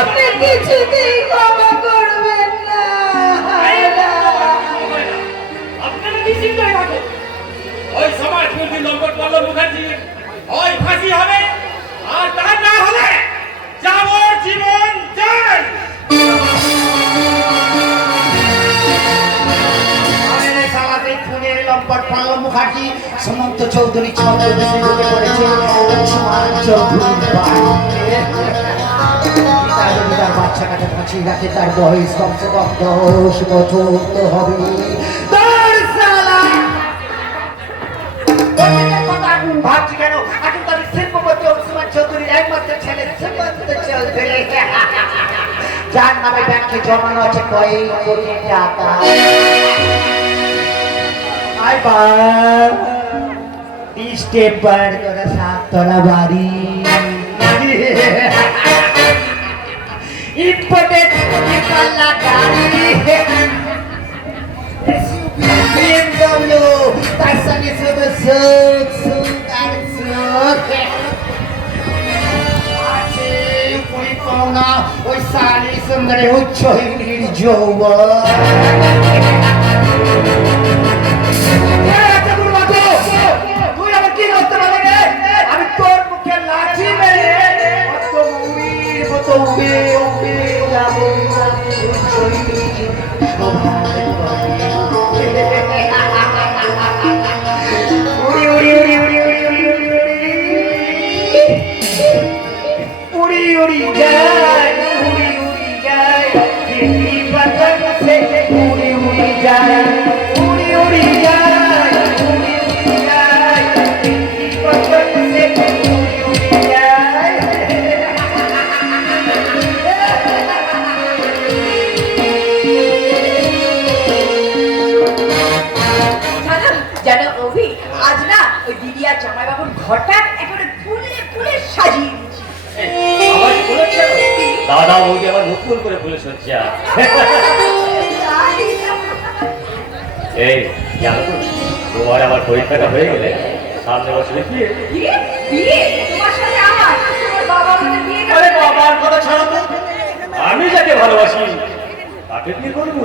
আপনি কিছুতেই ক্ষমা করবেন না। আপনারা নিশ্চিন্তায় থাকুন, ওই সমাজ বিরোধী লম্পট পল্লব মুখার্জি ওই ফাঁসি হবে, আর তা না হলে যাবজ্জীবন জেল। লম্পট পল্লব মুখার্জি সুমন্ত চৌধুরী ছদ্মবেশে ঢুকে পড়েছে লক্ষ্মণ চৌধুরীর বাড়িতে। তার বাচ্চা কাছে ফাঁসি রাখে, তার বয়স কমসে কম 10 বছর তো হবে। ভাবছি কেন এখন তো আমি শিল্পপতি লক্ষ্মণ চৌধুরীর একমাত্র ছেলে সুমন্ত চৌধুরী, যার নামে ব্যাংকে জমানো আছে কয়েক কোটি টাকা। স্টেপ বার করা 7 তলা বাড়ি, ইম্পোর্টেড পাল্লা গাড়ি, BMW, তার সঙ্গে শুধু সুখ সুখ আর সুখ আছে। পরিপাওনা ওই শাড়ি সুন্দরে উচ্চহীনের যৌবন। আমি তোর মুখে লাঠি মেরে উড়ি উড়ি যায়, উড়ি উড়ি যায়, দিল্লি পতন সে উড়ি উড়ি যায়, উড়ি উড়ি যায়, উড়ি উড়ি যায়, দিল্লি পতন সে উড়ি উড়ি যায়। জানো অভি, আজ না ওই দিদি আর জামাইবাবুর ঘরটা একেবারে ফুলে ফুলে সাজিয়ে দিয়েছি। আবার বলেছে দাদা বৌদি আবার নতুন করে ফুলে সজ্জা। এই জানো তো, তোমার আমার পরীক্ষাটা হয়ে গেলে সামনে বছরে বিয়ে। বিয়ে তোমার সাথে আমার, তোমার বাবা আমাদের বিয়ে আরে করে। বাবার কথা ছাড়ো তো, আমি যাকে ভালোবাসি তাকে বিয়ে করবো।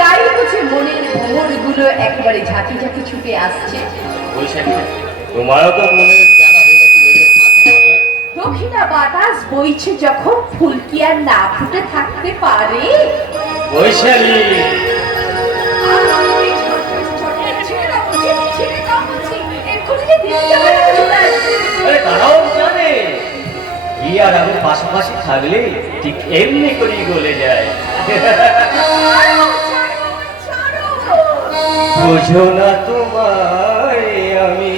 তাই বুঝি মনের ভ্রমরগুলো একেবারে ঝাঁকি ঝাঁকি ছুটে আসছে। বৈশাখী, তোমারও তো মনে জানা হয়ে গেছে দক্ষিণা বাতাস বইছে যখন, ফুল কি আর না ফুটে থাকতে পারে? বৈশালী, আরে তারাও জানে ই আর আমি পাশাপাশি থাকলে ঠিক এমনি করেই গলে যায়। বুঝো না তোমায় আমি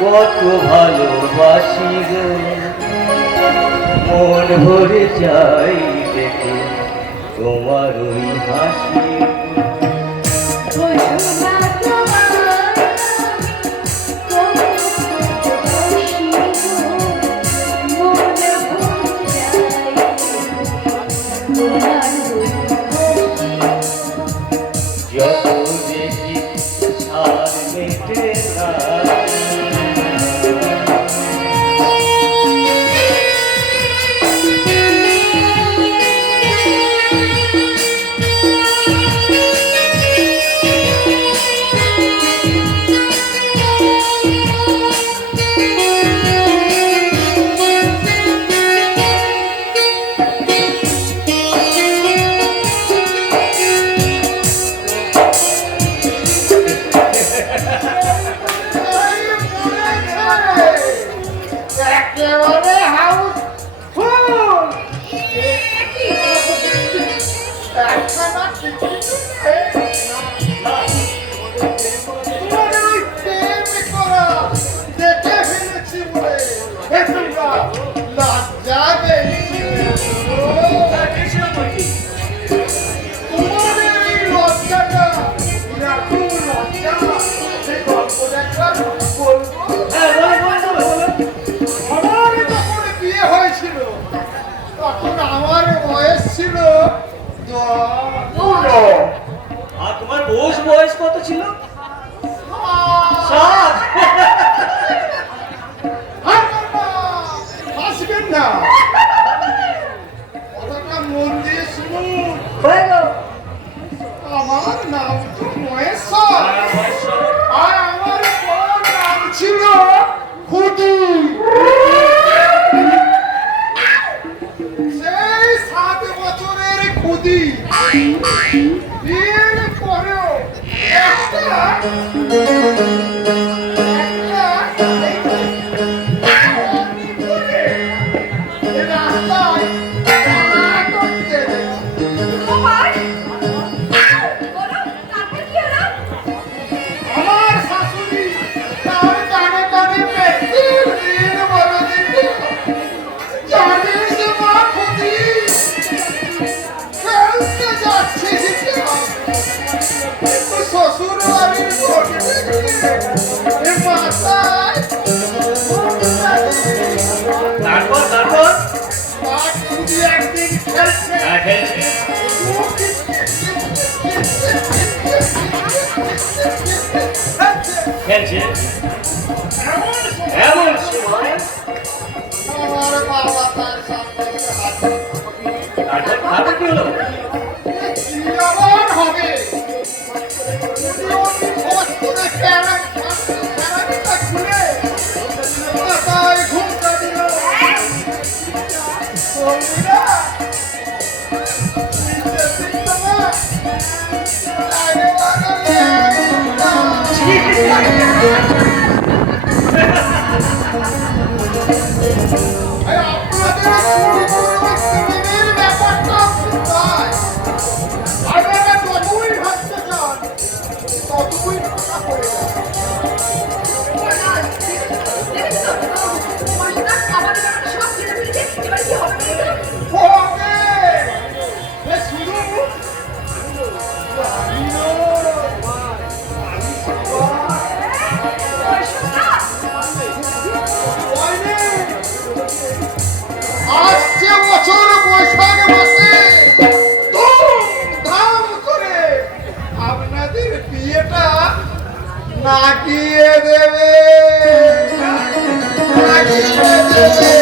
কত ভালোবাসি গো, মন ভরে যাই দেখে তোমার ওই হাসি। যত দেখি ছাড় মেটে না, বয়স কত ছিল? 7। আসবেন না। বলো আমার নাম তো মহেশ্বর আর আমার বড় নাম ছিল খুদি সেই 7 বছরের খুদি বিয়ের পরেও একটা আমি বলে রাস্তায় রান্না করতে তোমার বলো তারপর কি হলো আমার শাশুড়ি তার কানে কানে পেটির ঋণ বলে দিতে জানিস মা খুদি ফেলতে যাচ্ছে দিতে কিন্তু শ্বশুর বাড়ির বউকে এ মাথায় তারপর মা খুদি একদিন খেলছে খেলছে খেলছে এমন সময় আমার বাবা তার সামনে এসে হাত তারপর কি হলো কেমন হবে যদি অতি খোঁজ করে ক্যারাটা খুলে মাথায় ঘুমটা দিল বলবিনা আসছে বছর বৈশাখ মাসে ধুমধাম করে আপনাদের বিয়েটা নাকিয়ে দেবে নাকিয়ে দেবে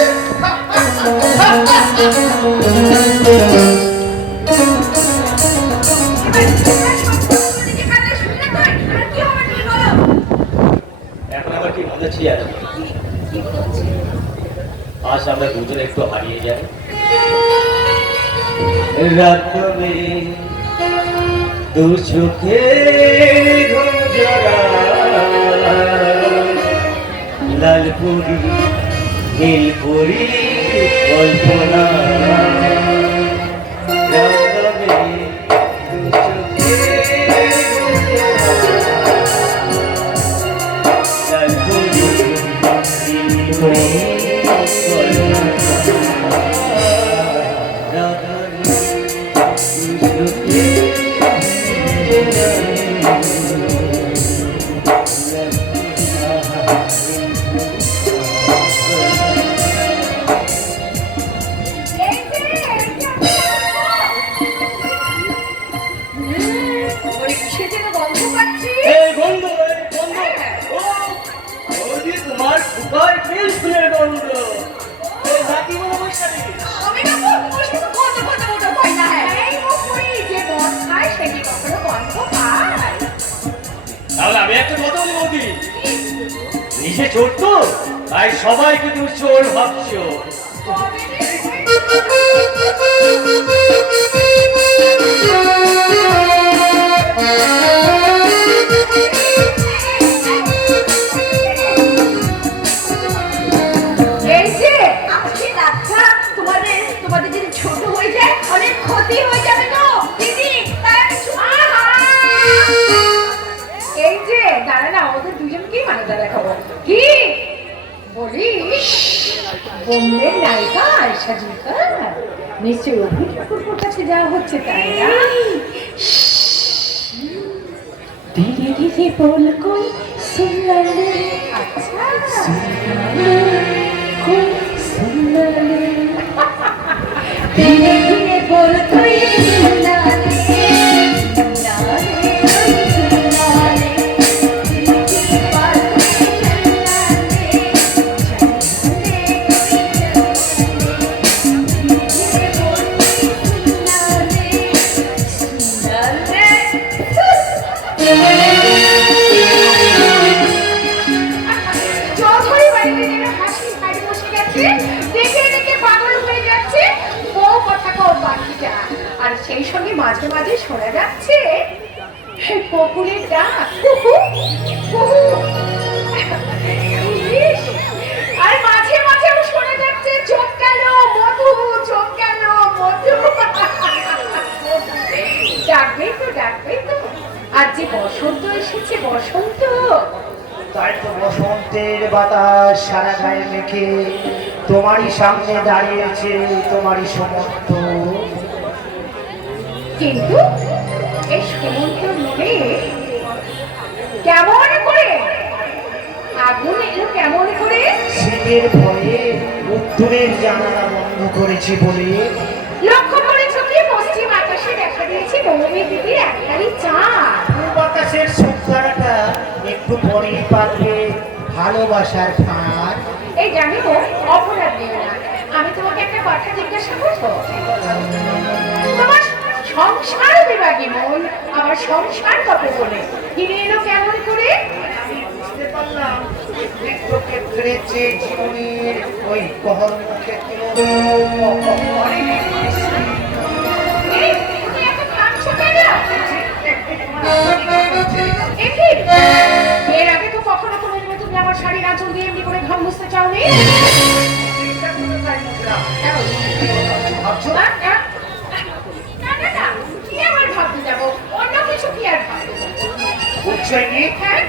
এখন আবার কি বলেছি আর আজ আমরা দুজনে একটু হারিয়ে যাই রাত হবে দু চোখে ঘুম জরা লালপুরি নীলপুরি কল্পনা রাত হবে দু চোখে ঘুম জরা লালপুরি নীলপুরি তোমার সুপার তেল ফুলের গন্ধ জাতি বলে বৈশাখী তাহলে আমি একটা কথা বলি বৌদি নিজে চোর তো তাই সবাইকে তুমি চোর ভাবছো এই যে আজকে রাতটা তোমাদের যদি ছোট হয়ে যায় অনেক ক্ষতি হয়ে যাবে তো দিদি তাই আমি এই যে দাঁড়া না ওদের দুজনকেই মানিয়ে দেখাবো কি বলিস বোম্বের নায়িকা আয়শা জিলকার নিশ্চয়ই অভি ঠাকুরপুর কাছে যাওয়া হচ্ছে তাই না ধীরে ধীরে বল কই সুন্দর আচ্ছা কই সুন্দর ধীরে ধীরে বল কই সুন্দর মাঝে মাঝে শোনা যাচ্ছে কুকুরের ডাক, কুহু কুহু। ইস, আর মাঝে মাঝেও শোনা যাচ্ছে চোখ গেল মধু, চোখ গেল মধু। ডাকবেই তো, ডাকবেই তো। আর যে বসন্ত এসেছে, বসন্ত। তাই তো বসন্তের বাতাস সারা গায়ে মেখে তোমারই সামনে দাঁড়িয়েছে, তোমারই সমর্থ। কিন্তু এই সমুদ্র মনে কেমন করে আগুন এলো, কেমন করে? শীতের ভয়ে উত্তরের জানালা বন্ধ করেছি বলে। লক্ষ্য করেছো কি পশ্চিম আকাশে দেখা দিয়েছে মৌমি দিদির একটাই চাঁদ। বাতাসের সুন্দরতা একটু পরেই পাবে ভালোবাসার ফাঁক। এই জানি তো, অপরাধ নিও না। আমি তোমাকে একটা কথা জিজ্ঞাসা করবো। তোমার সংসার বিভাগী মন আমার সংসার কত বলে ফিরে এলো কেমন করে? বুঝতে পারলাম ক্ষেত্রে যে জীবনের ওই কহল ক্ষেত্র এই, তুমি এত কাঁদছো কেন? এ কি? এর আগে তো কখনো কোনোদিনও তুমি আমার শাড়ির আঁচল দিয়ে এমনি করে ঘাম মুছতে চাওনি। ভাবছো না, না, না, না, না, কি আবার ভাবতে যাবো? অন্য কিছু কি আর ভাবতে যাবো? বুঝছনি? হ্যাঁ?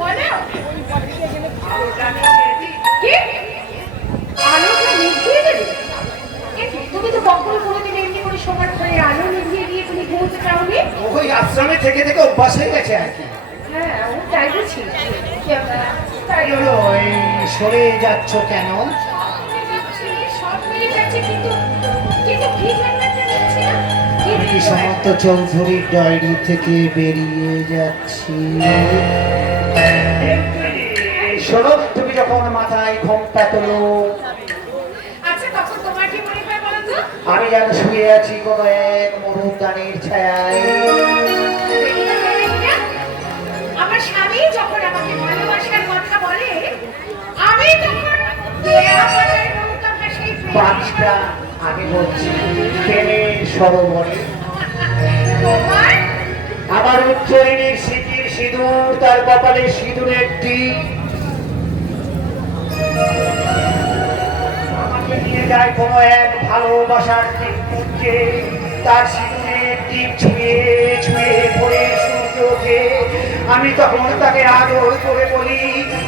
বলো। কি? আলোটা নিভিয়ে দেবে? এ কি, তুমি তো কখনো কোনোদিন এমনি করে শোবার ঘরে আলো নিভিয়ে দিয়ে তুমি ঘুমোতে চাওনি। ওই আশ্রমে থেকে থেকে অভ্যাস হয়ে গেছে আর কি। হ্যাঁ, ও তাই বুঝি। তাই কি হলো, এই সরে যাচ্ছ কেন? সব মিলে যাচ্ছে, কিন্তু কিন্তু কি জানতে পারছি না। আমি কি সমস্ত চৌধুরীর ডায়েরি থেকে বেরিয়ে যাচ্ছি? সরব তুমি যখন মাথায় ঘোমটা তোলো, আচ্ছা, তখন তোমার কি মনে হয় বলো তো? আমি যেন শুয়ে আছি কোনো এক মরুদ্যানের ছায়ায়। আমার স্বামী যখন আমাকে ভালোবাসার কথা বলে, আমি তখন দেয়া পাতায় নৌকা ভাসাই ফেলি। পাঁচটা আমি বলছি প্রেমের সরোবরে তোমার আমার উজ্জয়িনীর স্মৃতির সিঁদুর, তার কপালে সিঁদুরের টিপ আমাকে নিয়ে যায় কোনো এক ভালোবাসার টিপকে। তার সিঁদুরের টিপ ছুঁয়ে ছুঁয়ে ভরে সূর্য ওঠে। আমি তখন তাকে আদর করে বলি,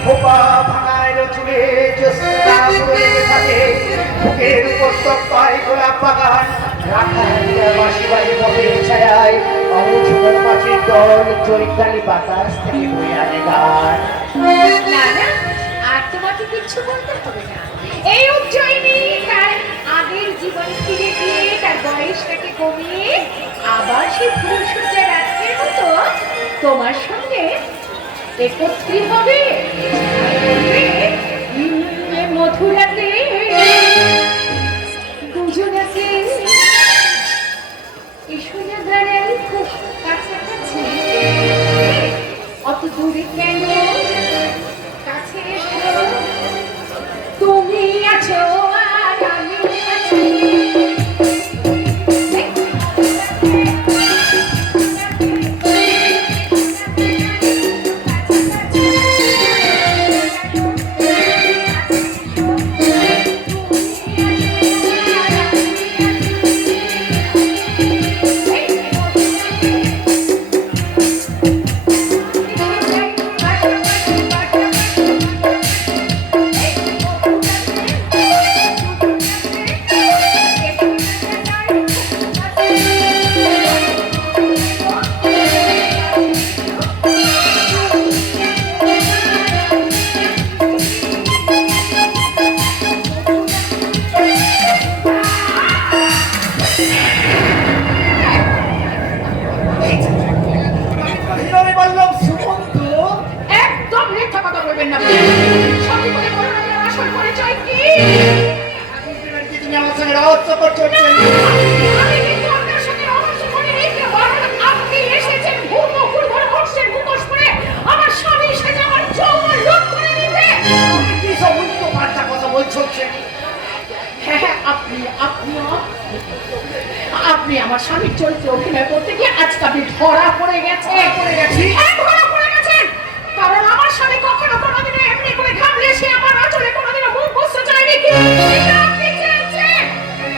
খোপা ভাঙায় চুলে জ্যোৎস্না পড়ে থাকে, বুকের উপর তপ্পায় গোলাপ বাগান, রাখা বাসি বাড়ি পথের ছায়ায় অমুঝুর মাছের দল চৈতালি বাতাস থেকে বয়ে আনে গান। না না, আর তোমাকে কিচ্ছু বলতে হবে না। এই উজ্জয়িনী তার আগের জীবন ফিরে গিয়ে তার বয়সটাকে কমিয়ে আবার সেই ফুলসজ্জা রাত্রের মতো তোমার সঙ্গে একত্রিত হবে। মধুরাতে দুজনাকে এসো না দাঁড়াই খুব কাছাকাছি। অত দূরে কেন, কাছে এসো। তুমি আছো আর আমি আছি। আমি বললাম সুমন্ত, একদম মিথ্যা কথা বলবেন না। সত্যি করে বলুন, আপনার আসল পরিচয় কি? তুমি আমার সঙ্গে রহস্য করছো। আমি কিন্তু আপনার সঙ্গে রহস্য করিনি, বরং আপনি এসেছেন ভূমুখুর ধরে বসছেন মুখোশ পরে আমার স্বামী সেজে আমার যৌবন লুট করে নিতে। তুমি কি সব উল্টো পাল্টা কথা বলছো? হ্যাঁ, আপনি আপনি আপনি আমার স্বামীর চরিত্রে অভিনয় করতে গিয়ে আজকে আপনি ধরা পড়ে গেছে। পড়ে গেছি? হ্যাঁ, ধরা পড়ে গেছেন। কারণ আমার স্বামী কখনো কোনোদিনও এমনি করে ঘামলে সে আমার আঁচলে কোনোদিনও মুখ বসতে চায়নি। কিন্তু আপনি চেয়েছেন।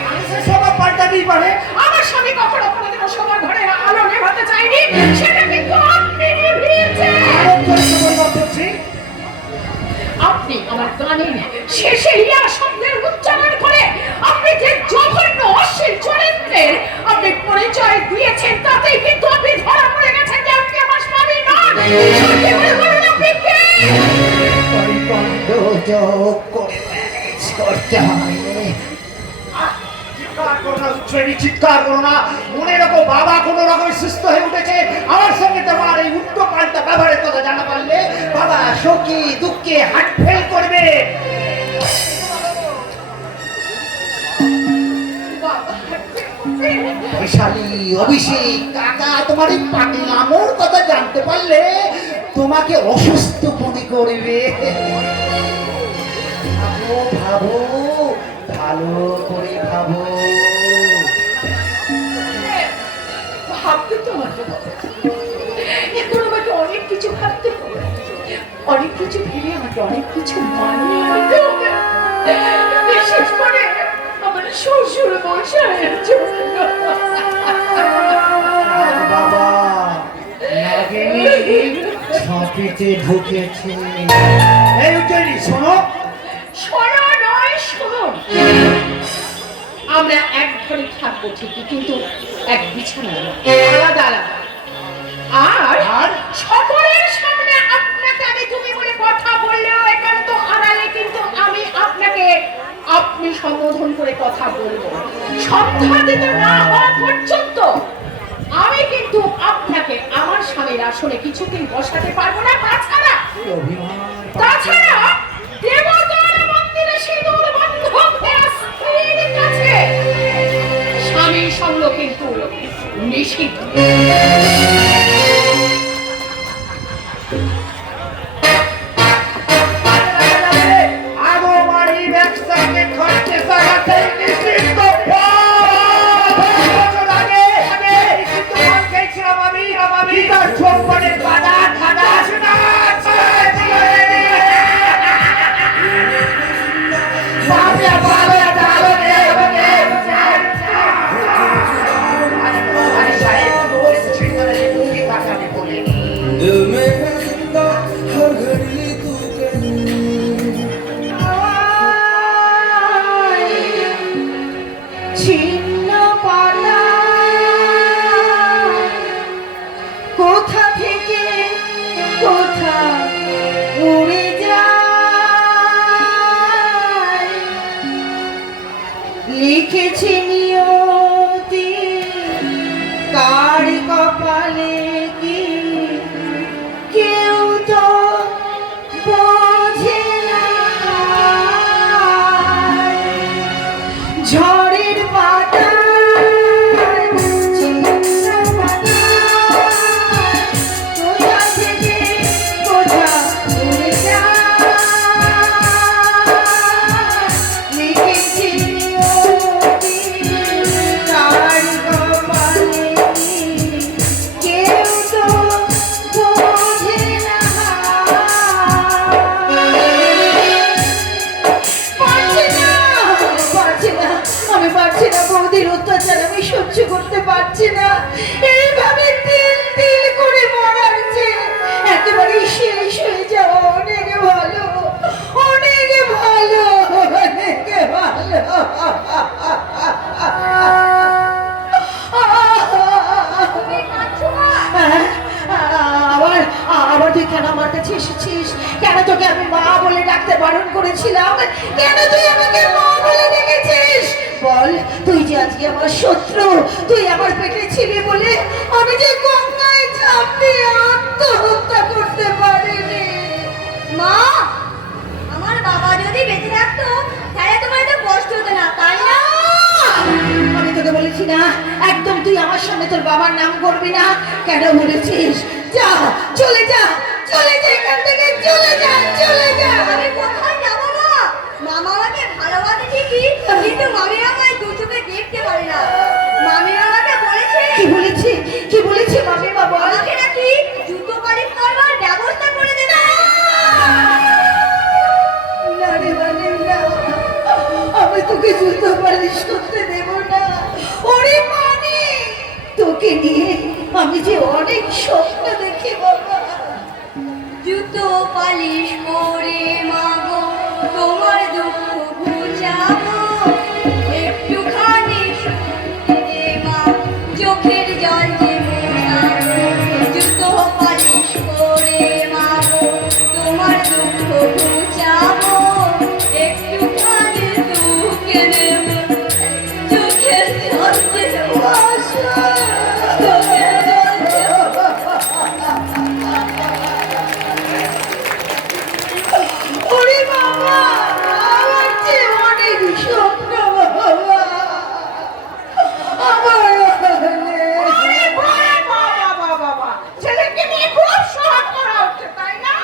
মানুষের স্বভাব পাল্টাতেই পারে। আমার স্বামী কখনো কোনোদিনও সবার ঘরে আলো নেভাতে চায়নি, সেটা কিন্তু আপনি নিভিয়েছেন। আরব চরিত্র পরিবর্তনশীল। আপনি আমার গানের শেষে ইয়া শব্দের উচ্চারণ করে আপনি যে জঘন্য অশ্লীল চরিত্রের আপনি পরিচয় দিয়েছেন, তাতেই কিন্তু আপনি ধরা পড়ে গেছেন যে আপনি আমার স্বামী নন। সত্যি করে বলুন, আপনি কে? পরিবন্ধ যোগ করে ম্যানেজ করতে হয়। চিৎকার করো না, শ্রেণী চিৎকার করো না। মনে রাখো, বাবা কোনো রকমের সুস্থ হয়ে উঠেছে। আমার সঙ্গে তোমার এই উল্টো পাল্টা ব্যবহারের কথা জানা পারলে বাবা শোকে দুঃখে হাট ফেল করবে। বৈশালী, অভিষেক, কাকা তোমার এই পাগলামোর কথা জানতে পারলে তোমাকে অসুস্থ মনে করবে। ভাবো ভাবো, ভালো করে ভাবো। ভাবতে তো আমাকে বলে। এখন আমাকে অনেক কিছু ভাবতে হবে, অনেক কিছু ভেবে আমাকে অনেক কিছু মানিয়ে নিতে হবে। বিশেষ করে আমার শ্বশুর মশাইয়ের জন্য। বাবা নাগিনী ছাপিতে ঢুকেছে। এই উজ্জ্বলি শোনো। শোনো নয়, শুনুন। আমরা এক ঘরে থাকবো ঠিকই, কিন্তু এক বিছানা নয়, আলাদা আলাদা। আর সকলের সামনে আপনাকে আমি তুমি বলে কথা বললেও একান্ত আড়ালে কিন্তু আমি আপনাকে আপনি সম্বোধন করে কথা বলবো। সন্ধ্যা দিতে না হওয়া পর্যন্ত আমি কিন্তু আপনাকে আমার স্বামীর আসনে কিছুতেই বসাতে পারবো না। তাছাড়া দেবতার মন্দিরে সিঁদুর বন্ধক দেয়া স্ত্রীর কাছে স্বামীর সঙ্গ কিন্তু নিষিদ্ধ। আগমারি ব্যবসাকে খরচে সারাতে নিষিদ্ধ। আমি তার সম্মানের বাধা খাদা শোনা दिल में है जिंदा हर घड़ी तू कहीं ছিন্ন পাতা কোথা থেকে কোথা উড়ে যায়, লিখেছে নিয়তি কার কপালে কি কেউ তো বোঝে না। ঝড়ের পাতা কোথা থেকে কোথা উড়ে যায়, লিখেছে নিয়তি কার কপালে কি কেউ তো বোঝে না। আমি পারছি না বৌদির অত্যাচার আমি সহ্য করতে পারছি না। এইভাবে তিল তিল করে মরার চেয়ে একেবারে শেষ হয়ে যাওয়া অনেক ভালো, অনেক ভালো, অনেক ভালো। আবার আবার তুই কেন আমার কাছে এসেছিস? কেন তোকে আমি মা বলে ডাকতে বারণ করেছিলাম? কেন তুই আমাকে মা বলে ডেকেছিস? বল, তুই যে আজকে আমার শত্রু, তুই আমার পেটে ছিলি বলে আমি যে গঙ্গায় ঝাঁপ দিয়ে আত্মহত্যা করতে পারিনি। মা, আমার বাবা যদি বেঁচে থাকতো তাহলে তোমার এত কষ্ট হতো না, তাই না? আমি তোকে বলেছি না একদম তুই আমার সামনে তোর বাবার নাম করবি না। কেন বলেছিস? যা, চলে যা, চলে যা এখান থেকে, চলে যা, চলে যা। আমি কোথায় যাবো মা? মামা আমাকে ভালোবাসে ঠিকই, কিন্তু মামি আমায় দু চোখে দেখতে পারে না। মামি আমার তোকে জুতো পালিশ করতে দেব না। ওরে মানে তোকে নিয়ে আমি যে অনেক স্বপ্ন দেখি বাবা। জুতো পালিশ করে মাগো তোমার দুঃখ ঘুচাবো, একটুখানি শুনতে দে মা চোখের জল যে মোছাবো। জুতো পালিশ করে মাগো তোমার দুঃখ ঘুচাবো, একটুখানি দুঃখে নেব চোখের জল যে মোছাবো, চোখের জল যে ওরে বাবা আমার যে অনেক স্বপ্ন বাবা আমার ছেলেকে নিয়ে খুব সোহাগ করা হচ্ছে তাই না?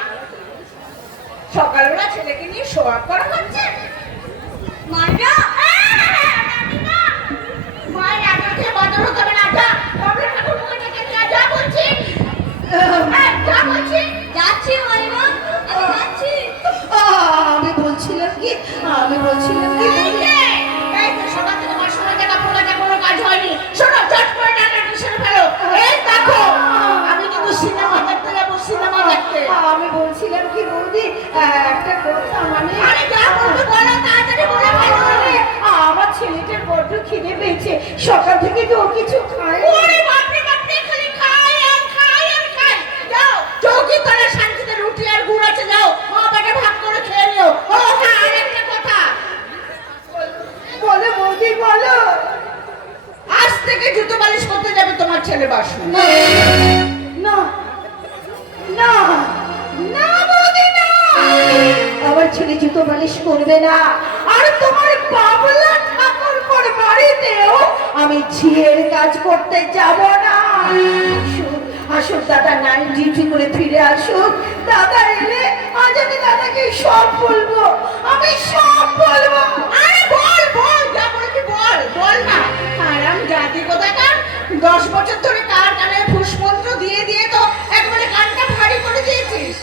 সকালবেলা ছেলেকে নিয়ে সোহাগ করা হচ্ছে। মাটা মায়ের আগে থেকে বাজার হতে হবে না। যা বাবলা ঠাকুর মুখে ডেকে নিয়ে যা বলছি। যা বলছি। যাচ্ছি মাইমা, আমি যাচ্ছি। আমি বলছিলাম কি এই তো সকাল থেকে আমার সময় কাপড় কাচা কোনো কাজ হয়নি। শোনো চট করে নাটক সেরে ফেলো। এই দেখো আমি কিন্তু সিনেমা দেখতে যাবো, সিনেমা দেখতে। আমি বলছিলাম কি বৌদি একটা কথা মানে আরে যা বলবে বলো তাড়াতাড়ি বলে ফেলো। আমার ছেলেটার বড্ড খিদে পেয়েছে, সকাল থেকে তো ও কিছু খায়। ওরে বাপরে বাপরে খালি খায় আর খায় আর খায়। যাও চৌকি তলে শান্তিতে রুটি আর গুড় আছে, যাও মা বেটা ভাগ করে খেয়ে নিও। ও হ্যাঁ আরেকটা কথা বলো বৌদি বলো। আজ থেকে জুতো বালিশ করতে যাবে তোমার ছেলে বাসু। না না না না বৌদি না, আমার ছেলে জুতো বালিশ করবে না। আর তোমার বাবলা ঠাকুরপোর বাড়িতেও আমি ঝিয়ের কাজ করতে যাব না। আসুক দাদা নাইট ডিউটি করে ফিরে আসুক। দাদা এলে আজ আমি দাদাকে সব বলবো, আমি সব বলবো। আরে বল বল যা বলবি বল, বল না। আরাম জাতি কোথাকার 10 বছর ধরে কার কানে ফুসমন্ত্র দিয়ে দিয়ে তো একবারে কানটা ভারী করে দিয়েছিস।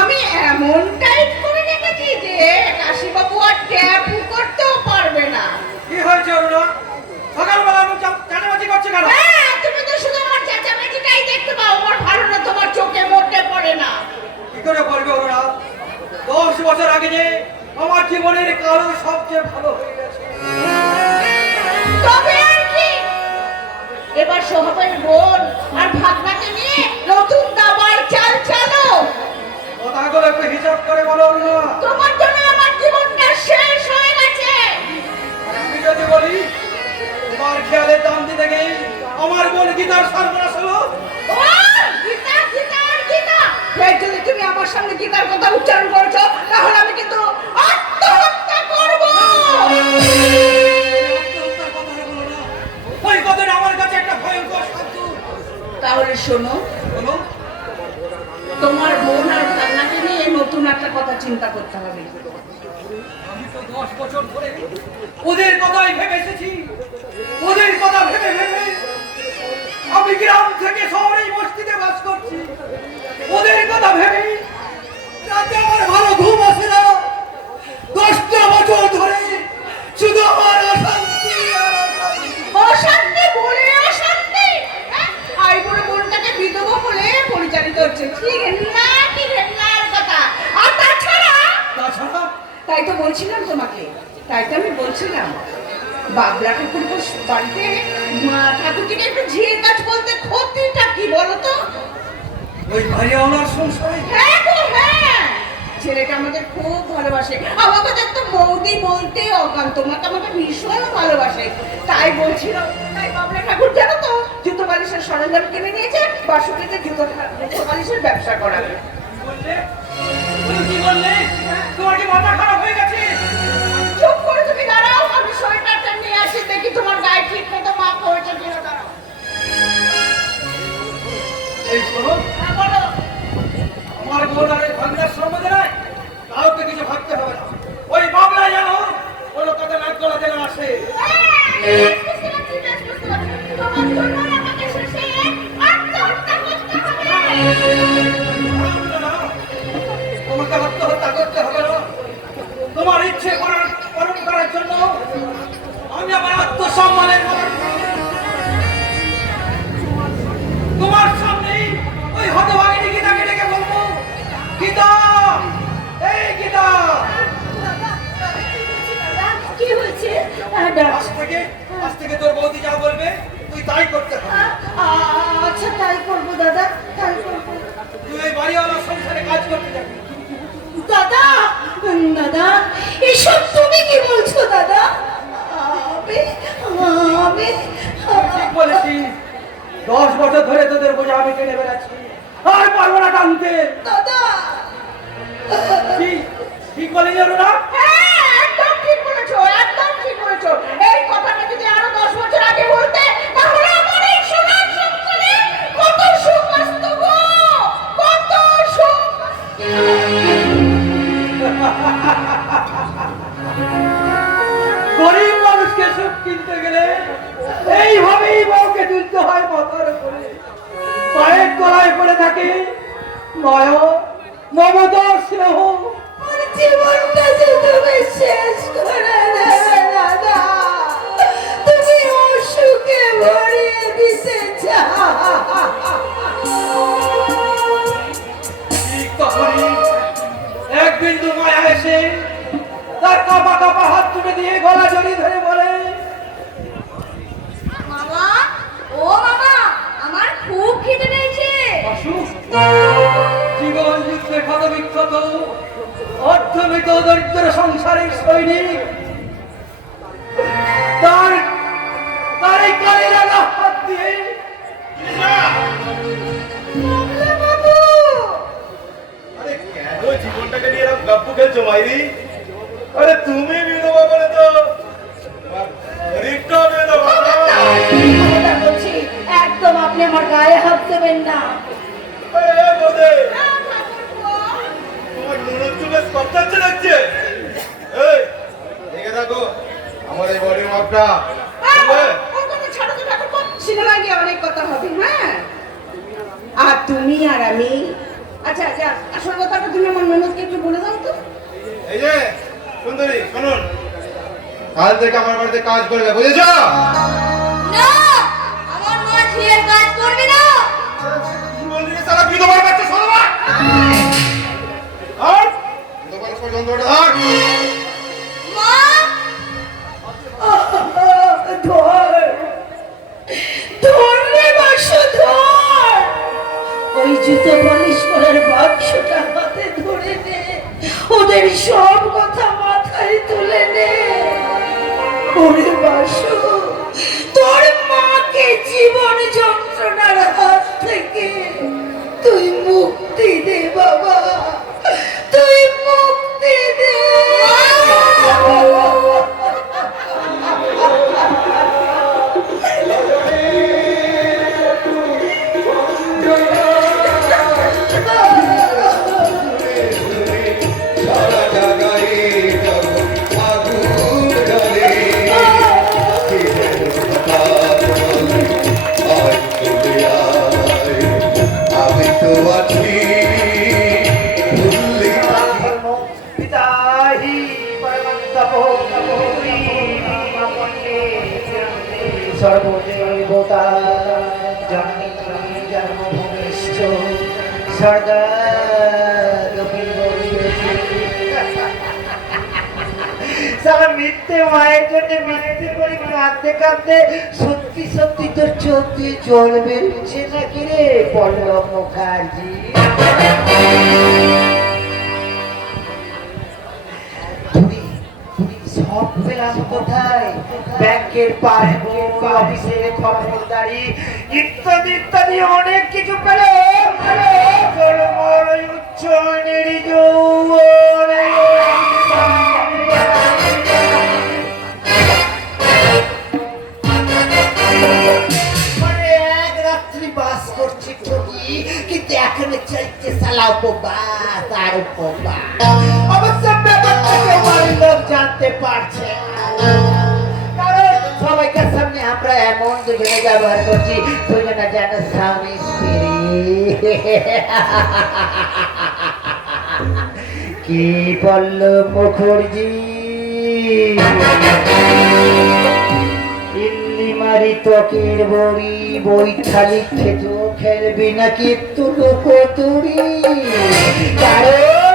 আমি এমন টাইট করে রেখেছি যে কাশীবাবু আর ট্যাপু করতেও পারবে না। কি হয়েছে ওরা? সকালবেলা আমি চাটামাচি করছি কেন? হ্যাঁ তুমি তো শুধু আমার চেঁচামেচিটাই দেখতে পাও, আমার ভালো না তোমার চোখে মোটে পড়ে না। কি করে পড়বে ওরা? 10 বছর আগে যে আমার জীবনের কালো সবচেয়ে ভালো হয়ে গেছে। তবে আর কি, এবার সোহাবের বোন আর ভাগনাকে নিয়ে নতুন দাবার চাল চালো। কথাগুলো একটু হিসাব করে বলো না। তোমার জন্য আমার জীবনটা শেষ হয়ে গেছে। আমি যদি বলি তোমার খেয়ালের দাম দিতে গিয়ে আমার বোন গীতার সর্বনাশ হলো। ও গীতা গীতা আর গীতা, এই যদি তুমি আমার সামনে গীতার কথা উচ্চারণ করেছো তাহলে আমি কিন্তু আত্মহত্যা করব। আত্মহত্যার কথা বলো না। ওই কথাটা আমার কাছে একটা ভয়ঙ্কর শব্দ। তাহলে শোনো, বলো। তোমার বোন আর ভাগনাকে নিয়ে নতুন একটা কথা চিন্তা করতে হবে। আমি তো 10 বছর ধরে ওদের কথাই ভেবে এসেছি। ওদের কথা ভেবে ভেবে আমি গ্রাম থেকে শহরে বস্তিতে বাস করছি। ওদের কথা ভেবে রাতে আমার ভালো ঘুম আসে না। 10টা বছর ধরে শুধু আমার অশান্তি আর অশান্তি। অশান্তি বলে অশান্তি, আই বড় বোনটাকে বিধবা বলে পরিচালিত হচ্ছে। ঠিক না কি ঘটনার কথা। আর তাছাড়া তাই তো বলছিলাম তোমাকে, তাই তো আমি বলছিলাম বাবলা ঠাকুর বাড়িতে ঠাকুরজিকে একটু ঝিয়ের কাজ বলতে ক্ষতিটা কি বলো তো? ওই ভাইয়াওয়ালার সংসারে হ্যাঁ গো হ্যাঁ, ছেলেটা আমাদের খুব ভালোবাসে। আমাকে তো একটু বৌদি বলতে অজ্ঞান, তোমাকে আমাকে ভীষণ ভালোবাসে। তাই বলছিল, তাই বাবলা ঠাকুর জানো তো জুতো বালিশের সরঞ্জাম কিনে নিয়েছে, বাসুকিতে জুতো বালিশের ব্যবসা করাবে। বললে তুমি কি বললে? তোমার কি মাথা খারাপ হয়ে গেছে? চুপ করে তুমি দাঁড়াও, আমি সোয়েটারটা নিয়ে আসি, দেখি তোমার গায়ে ঠিক মতো মাপ হয়েছে কিনা। দাঁড়াও। এই শোনো, হ্যাঁ বলো। আমার বোন আর ভাগ্নের সম্বন্ধে নয়, কাউকে কিছু ভাবতে হবে না। ওই বাবলা জানো কোনো কথা নাক গলাতে না আসে। বুঝতে পারছি, বুঝতে পারছি। তোমার জন্য আমাকে শেষে আত্মহত্যা করতে হবে। তোমাকে আত্মহত্যা করতে হবে না। তোমার ইচ্ছে পালন করার জন্য আমি আমার আত্মসম্মানের কথা তোমার সামনেই ওই হতভাগিনী গীতাকে ডেকে বলবো, গীতা, এই গীতা, কি হয়েছে আজ থেকে তোর বৌদি যা বলবে তুই তাই করতে হবে। আচ্ছা তাই করবো দাদা, তাই করবো। তুই ওই বাড়িওয়ালার সংসারে কাজ করতে যাবি। দাদা, দাদা, এসব তুমি কি বলছো দাদা? আমি আমি ঠিক বলেছিস, 10 বছর ধরে তোদের বোঝা আমি টেনে বেড়াচ্ছি, আর পারবো না টানতে। দাদা, ঠিক বলে গেল না? হ্যাঁ, একদম ঠিক বলেছো, একদম ঠিক বলেছো। এই কথাটা যদি আরো 10 বছর আগে বলতে, তাহলে আমার এই সোনার সংসারে কত সুখ আসতো গো, কত সুখ। গরিব মানুষকে সুখ কিনতে গেলে এইভাবেই বউকে তুলতে হয় মাথার উপরে। পায়ের তলায় পড়ে থাকে মায়া, মমতা, স্নেহ। আমার জীবনটা যে তুমি শেষ করে দেবে দাদা, তুমি অসুখে ভরিয়ে দিতে চাও। ঠিক তখনই এক বিন্দু মায়া এসে তার কাপা কাপা হাত তুলে দিয়ে গলা জড়িয়ে ধরে বলে, মামা, ও মামা, আমার খুব খিদে পেয়েছে। অসুখ জীবন যুদ্ধে ক্ষত বিক্ষত অর্থমিত দরিদ্র সংসারের সৈনিক তার তার এই কানে লাগা হাত দিয়ে আরে কেন জীবনটাকে নিয়ে এরকম গপ্পু খেলছো মাইরি? আরে তুমি বিধবা বলে তো তোমার শরীরটাও বিধবা না। কথা বলছি, একদম আপনি আমার গায়ে হাত দেবেন না। আরে বোধে তোমার নুনুর চুলে কপটাচ্ছে লাগছে। এই দেখে থাকো আমার এই বডি মাপটা, বুঝলে? ওর কথা ছাড়ো তো ঠাকুর, সিনেমা গিয়ে অনেক কথা হবে। হ্যাঁ, আর তুমি আর আমি, আচ্ছা আচ্ছা, আসল কথাটা তুমি আমার ননদকে একটু বলে দাও তো। এই যে সুন্দরী শুনুন, কাল থেকে আমার বাড়িতে কাজ করবে, বুঝেছ? না, আমার মা ঝিয়ের কাজ করবে না। কি বললি রে সারা বিধবার বাচ্চা সরবা? আর বিধবার পর্যন্তটা ধর। মা, ধর ধর রে বাসু, ধর। ওই জুতো পলিশ করার বাক্সটা হাতে ধরে নে, ওদের সব কথা মাথায় তুলে নে। ওরে বাসু, তোর মাকে জীবন যন্ত্রণার হাত থেকে তুই মুক্তি দে বাবা, তুই মুক্তি দে। সারা জাগায় যখন আগুন জ্বলে, আয় চলে আয়, আমি তো আছি ভুললি না। পিতাহি পরমন্তপো তপোহি মমন্যে সর্বদেবতা জননী জন্মভূমিশ্চ স্বর্গাদপি ভবিষ্যতি। সারা মিথ্যে মায়ের জন্য মিথ্যে করে কাঁদতে কাঁদতে সত্যি সত্যি তোর চোখ দিয়ে জল বেরোচ্ছে নাকি রে পল্লব মুখার্জি? সব পেলাম কোথায়? ব্যাংকের পাসবুক, অফিসের খবরদারি ইত্যাদি ইত্যাদি অনেক কিছু পেল। উচ্চ যৌবন মানে এক রাত্রি বাস করছি ঠিকই, কিন্তু এখনো চাইছে সালা উপবাস আর উপবাস। অবশ্য ব্যাপারটা কেউ বাড়ির লোক জানতে পারছে না, কারণ সবাইকার সামনে আমরা এমন দুজনে ব্যবহার করছি দুজনে যেন স্বামী স্ত্রী। কি বলল মুখর্জি? ইল্লিমারি ত্বকের বড়ি বৈঠালি খেতো খেলবি নাকি একটু লোকতুরি কারণ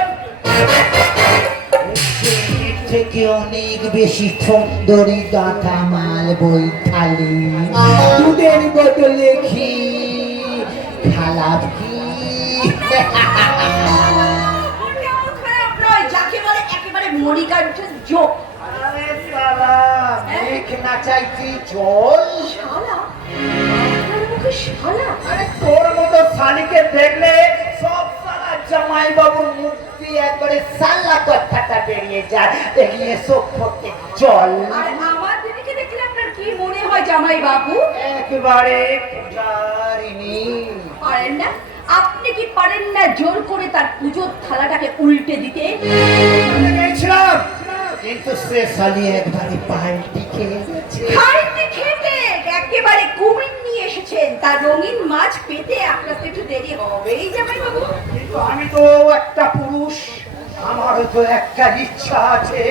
এর থেকে অনেক বেশি সুন্দরী গাঁথা মাল বৈঠালি দুধের বদলে ঘি খালাপ কি মোটেও খারাপ নয়, যাকে বলে একেবারে মণিকাঞ্চন যোগ। আরে সালা মেঘ না চাইছি জল শালা, আপনার মুখে শালা? আরে তোর মতো শালিকে দেখলে সব সালা জামাই বাবুর মুখ দিয়ে একবারে সাল্লা কথাটা বেরিয়ে যায় এগিয়ে চোখ ফোটে জল আর আমার দিদিকে দেখলে আপনার কি মনে হয় জামাই বাবু? একবারে পূজারিনী পারেন না? আপনি কি পারেন না জোর করে তার পুজোর থালাটাকে উল্টে দিতে? আমি গেছিলাম কিন্তু সে শালি একবারে পাল্টি খেয়ে গেছে খাইতে খেতে একেবারে কুমির নিয়ে এসেছেন, তার রঙিন মাছ পেতে আপনার তো একটু দেরি হবেই জামাই বাবু। কিন্তু আমি তো একটা পুরুষ আমারও তো একটা ইচ্ছা আছে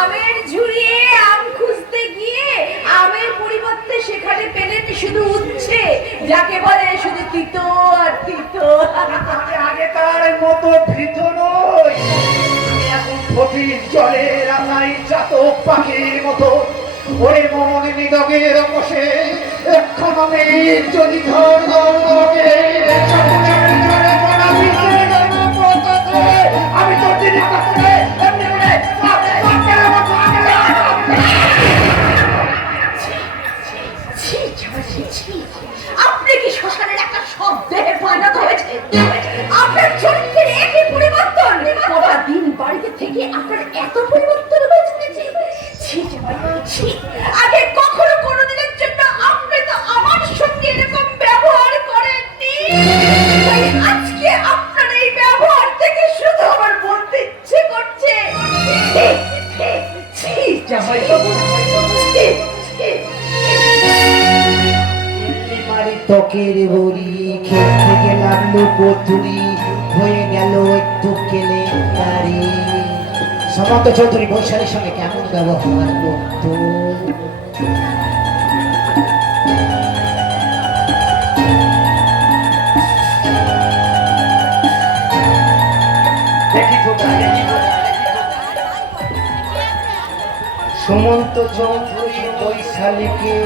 আমের ঝুড়িয়ে আম খুঁজতে গিয়ে আমের পরিবর্তে সেখানে পেলেন শুধু উচ্ছে, যাকে বলে শুধু তিতো আর তিতো। আমি আগেকার মতো ভীত নই আমি এখন ফটির জলে রাখাই চাতক পাখির মতো ওরে মন নিদগের বসে এখন আমি যদি ধর আমি তো জিনিস করতে এমনি করে ছি, ছি, ছি। আপনি কি শ্মশানের একটা শব্দে পরিণত হয়েছে? আপনার চরিত্রের একই পরিবর্তন, কটা দিন বাড়িতে থেকে আপনার এত পরিবর্তন হয়েছে দেখছি। ছি জামাই বাবু, ছি। আগে কখনো কোনোদিনের জন্য আপনি তো আমার সঙ্গে এরকম ব্যবহার করেননি, তাই আজকে আপনার এই ব্যবহার থেকে শুধু আমার বলতে ইচ্ছে করছে ছি, ছি, ছি জামাই বাবু, ছি, ছি। ত্বকের বড়ি খেতে গেলাম লোকতুরি হয়ে গেল একটু কেলে গাড়ি সমন্ত চৌধুরী বৈশালীর সঙ্গে কেমন ব্যবহার করতো সুমন্ত চৌধুরী বৈশালীকে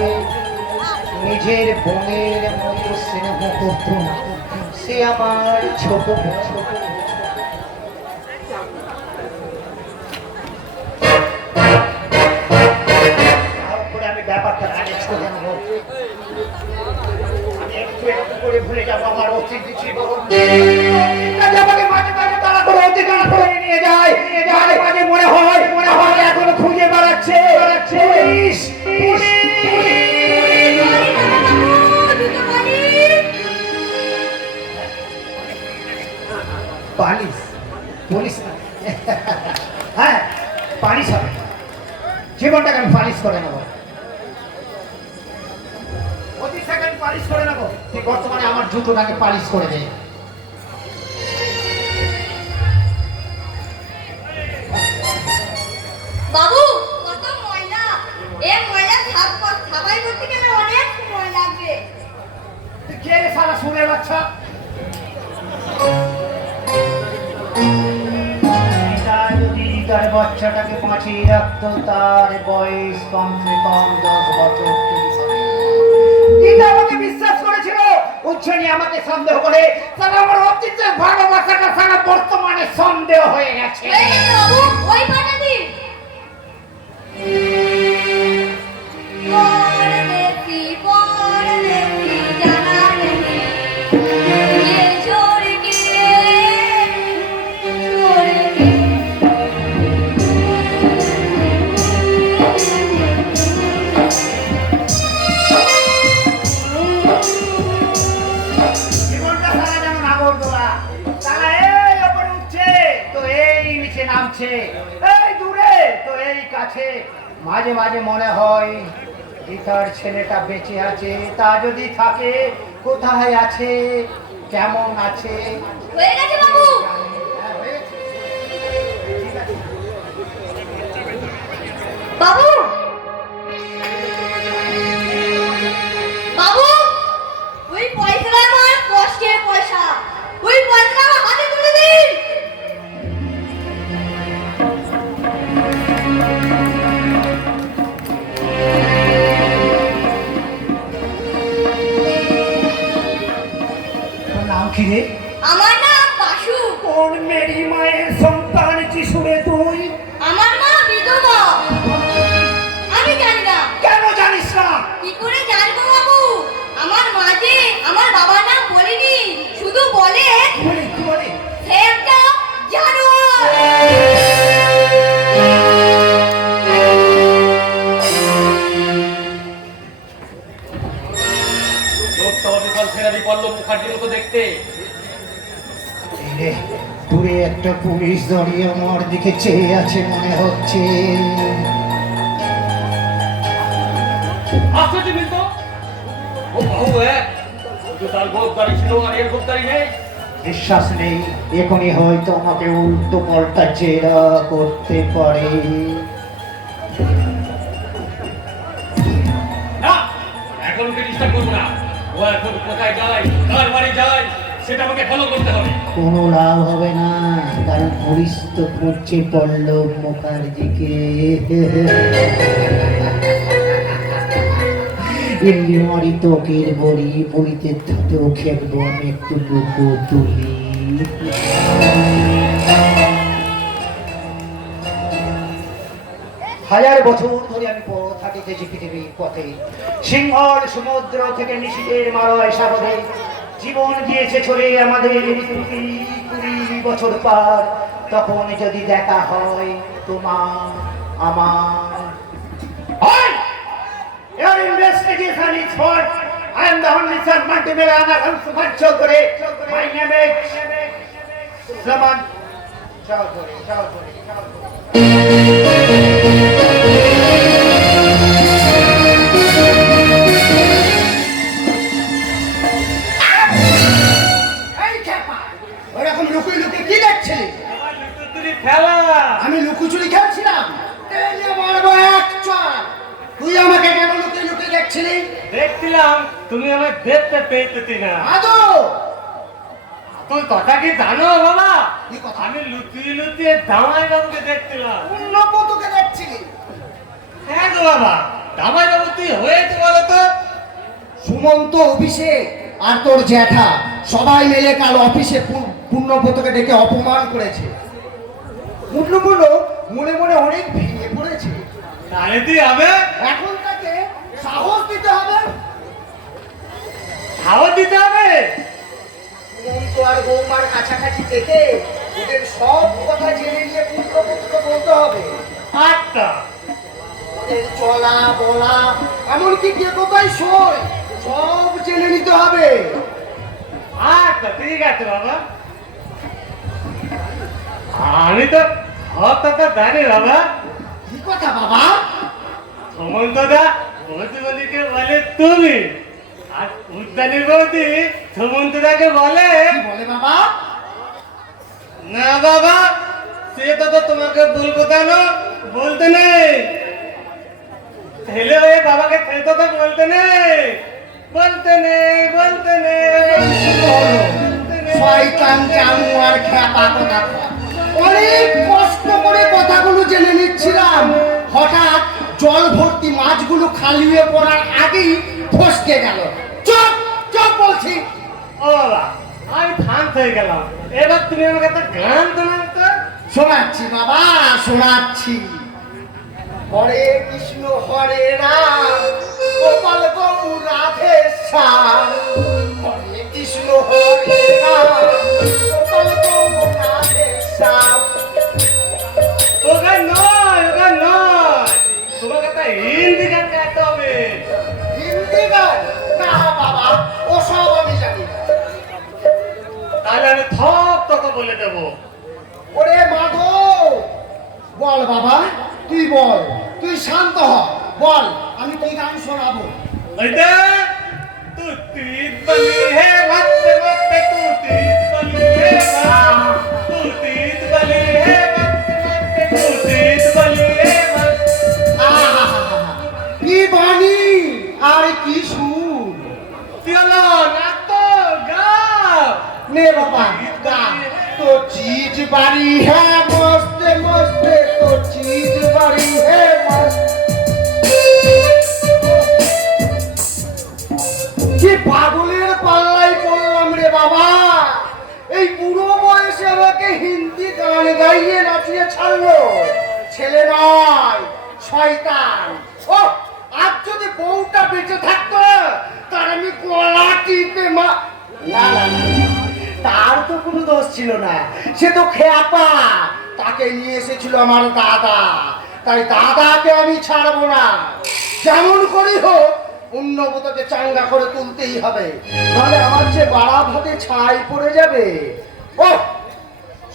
নিজের বোনের মতো স্নেহ করত সে আমার ছোট তারপরে আমি ব্যাপারটা ম্যানেজ করে নেবো আমি একটু একটু করে ভুলে যাবো আমার অতিথি ছিল আমাকে মাঝে মাঝে তারা করে অতিথি করে নিয়ে যায় মাঝে মনে হয় এখনো খুঁজে বেড়াচ্ছে পুলিশ পালিশ পুলিশ হ্যাঁ পালিশ হবে জীবনটাকে আমি পালিশ করে নেবো অতি সেকেন্ড পালিশ করে নেবো তুই বর্তমানে আমার জুতোটাকে পালিশ করে দে বাবু কত ময়লা, এ ময়লা সাবাই করতে গেলে অনেক সময় লাগবে। তুই কে রে শালা শুনে বাচ্চা যদি তার বাচ্চাটাকে বাঁচিয়ে রাখতো তার বয়স কমসে কম 10 বছর গীতা আমাকে বিশ্বাস করেছিল উচ্ছনি আমাকে সন্দেহ করে তারা আমার অতীতের ভালোবাসাটা সারা বর্তমানে সন্দেহ হয়ে গেছে বাবু ওই বানাদি জানা নেই ये छोड़ के জীবনটা সারা যেন নাগরদোলা তারা এই ওপরে উঠছে তো এই নিচে নামছে এই দূরে তো এই কাছে মাঝে মাঝে মনে হয় গীতার ছেলেটা বেঁচে আছে তা যদি থাকে কোথায় আছে কেমন আছে হয়ে গেছে বাবু। হ্যাঁ, হয়েছে। ঠিক আছে। বাবু, বাবু, ওই পয়সাটা আমার কষ্টের পয়সা, ওই পয়সাটা আমার হাতে তুলে দিন। তোর নাম কি রে? আমার নাম বাসু। কোন মেরি মায়ের সন্তান যিশুরে তুই? আমার মা বিধবা। আমি জানি না। কেন জানিস না? কি করে জানবো বাবু? আমার মা যে আমার বাবার নাম বলেনি, শুধু বলে কি বলে, কি বলে? সে একটা জানোয়ার। লোকটা অবিকল সেনারি পল্লব মুখার্জির মতো দেখতে। এই রে, দূরে একটা পুলিশ দাঁড়িয়ে আমার দিকে চেয়ে আছে মনে হচ্ছে। আশ্চর্য কিন্তু ও বাহু এক, শুধু তার গোপদারি ছিল আর এর গোপদারি নেই। বিশ্বাস নেই, এখনই হয়তো আমাকে উল্টো পাল্টা জেরা করতে পারে। না, এখন ওকে ডিস্টার্ব করবো না। ও এখন কোথায় যায়, কার বাড়ি যায়, সেটা আমাকে ফলো করতে হবে। কোনো লাভ হবে না, কারণ পুলিশ তো খুঁজছে পল্লব মুখার্জিকে। ইন্দিমারি তোকের বড়ি বড়িতে থাকতেও খেলবো আমি একটু লুকো তুলি। হাজার বছর ধরে আমি পথ হাঁটিতেছি পৃথিবীর পথে, সিংহল সমুদ্র থেকে নিশীথের মারয় সাগরে জীবন গিয়েছে চলে আমাদের 20 বছর পার। তখন যদি দেখা হয় তোমার আমার, Your investigation is what? I am the only son, multi-millionaire, and Suman Chaudhary. My name is Suman Chaudhary. ওরকম লুকিয়ে লুকিয়ে কি দেখছিলি? তুই খেলা আমি লুকোচুরি খেলছিলাম। তেলে মারবো এক চড়। তুই আমাকে কেন লুকিয়ে লুকিয়ে দেখছিলি? দেখছিলাম তুমি আমায় দেখতে পেয়েছি না। আদো তুই কথা কি জানো বাবা? কি কথা? আমি লুকিয়ে লুকিয়ে জামাই বাবুকে দেখছিলাম। উন্নত তোকে দেখছিলি। হ্যাঁ গো বাবা, জামাই বাবু তুই হয়েছে বলো তো? সুমন্ত, অভিষেক আর তোর জ্যাঠা সবাই মিলে কাল অফিসে পূর্ণব্রতকে ডেকে অপমান করেছে। পূর্ণব্রত মনে মনে অনেক ভেঙে পড়েছে। তাহলে তুই হবে এখন তাকে সাহস দিতে হবে। খাওয়া দিতে হবে। সুমন্ত আর বৌমার কাছাকাছি থেকে ওদের সব কথা জেনে নিয়ে পূর্ণব্রতকে বলতে হবে। আচ্ছা, ওদের চলা বলা এমনকি কে কোথায় শোয় সব জেনে নিতে হবে। আচ্ছা ঠিক আছে বাবা। আমি তো সব কথা জানি বাবা। কি কথা বাবা? সুমন্তদা বৌদিকে বলে তুমি, আর উদ্যানের বৌদি সুমন্তদাকে বলে। কি বলে বাবা? না বাবা, সেটা তো তোমাকে বলবো কেন, বলতে নেই। ছেলে হয়ে বাবাকে ছেলেটা তো বলতে নেই, বলতে নেই, বলতে নেই। শয়তান জানোয়ার খ্যাপা কথা। অনেক কষ্ট করে কথাগুলো জেনে নিচ্ছিলাম, হঠাৎ জল ভর্তি মাছগুলো খালি হয়ে পড়ার আগেই ফসকে গেল। চুপ চুপ বলছি। ও বাবা, আমি শান্ত হয়ে গেলাম। এবার তুমি আমাকে একটা গান শোনাও তো। শোনাচ্ছি বাবা, শোনাচ্ছি। হরে কৃষ্ণ হরে রাম গোপাল গৌর রাধে শ্যাম। হরে কৃষ্ণ হরে রাম গোপাল গৌর রাধে শ্যাম। ওটা নয়, ওটা নয়, তোমাকে একটা হিন্দি গান গাইতে হবে। হিন্দি গান? না বাবা, ওসব আমি জানি না। তাহলে আমি থপ তোকে বলে দেবো। ওরে মাধব, বল বাবা, তুই বল, তুই শান্ত হ, বল আমি কি গান শোনাবো। ওইটা তু तीत बली है मत मत तू तीत बली है मत, तू तीत बली है मत मत तू तीत बली है मत। बाबा गा तो चीज बारी है मस्त मस्त तो चीज बारी है मस्त কি পাগলের পাল্লাই পড়লাম রে বাবা এই বুড়ো বয়সে আমাকে হিন্দি গান গাইয়ে নাচিয়ে ছাড়লো ছেলে নয় শয়তান ও আজ যদি বউটা বেঁচে থাকতো তার আমি গলা টিপে মা না না না, তার তো কোনো দোষ ছিল না সে তো খেয়াপা তাকে নিয়ে এসেছিল আমার দাদা তাই দাদাকে আমি ছাড়বো না যেমন করি হোক পুণ্যবতকে চাঙ্গা করে তুলতেই হবে নাহলে আমার যে বাড়া ভাতে ছাই পড়ে যাবে ও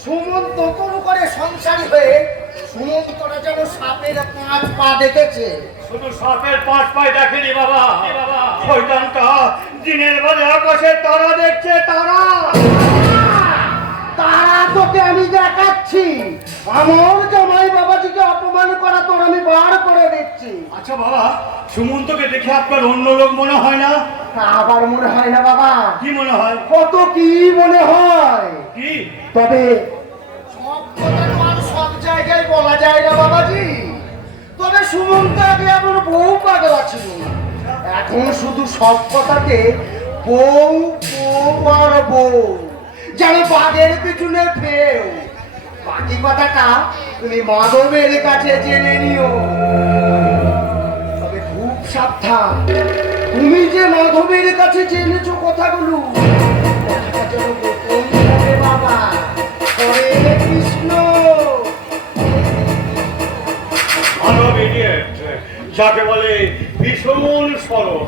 সুমন্ত কোনো করে সংসারী হয়ে সুমন্তরা যেন সাপের 5 পা দেখেছে শুধু সাপের 5 পায়ে দেখেনি বাবা শয়তানটা দিনের বেলা আকাশে তারা দেখছে তারা তারা তোকে আমি দেখাচ্ছি আমার জামাই বাবাজিকে অপমান করা তোর আমি বার করে দিচ্ছি আচ্ছা বাবা সুমন্তকে দেখে আপনার অন্য লোক মনে হয় না তা আবার মনে হয় না বাবা কি মনে হয় কত কি মনে হয় কি তবে সব কথা তো আর সব জায়গায় বলা যায় না বাবাজি তবে সুমন্ত আগে আমার বউ পাগলা ছিল না এখন শুধু সব কথাতে বউ বউ আর বউ যেন বাঘের পিছনে ফেউ বাকি কথাটা তুমি মাধবের কাছে জেনে নিও তবে খুব সাবধান তুমি যে মাধবের কাছে জেনেছো কথাগুলো কথাটা যেন গোপন থাকে বাবা হরে কৃষ্ণ মানব ইডিয়েট যাকে বলে ভীষণ সরল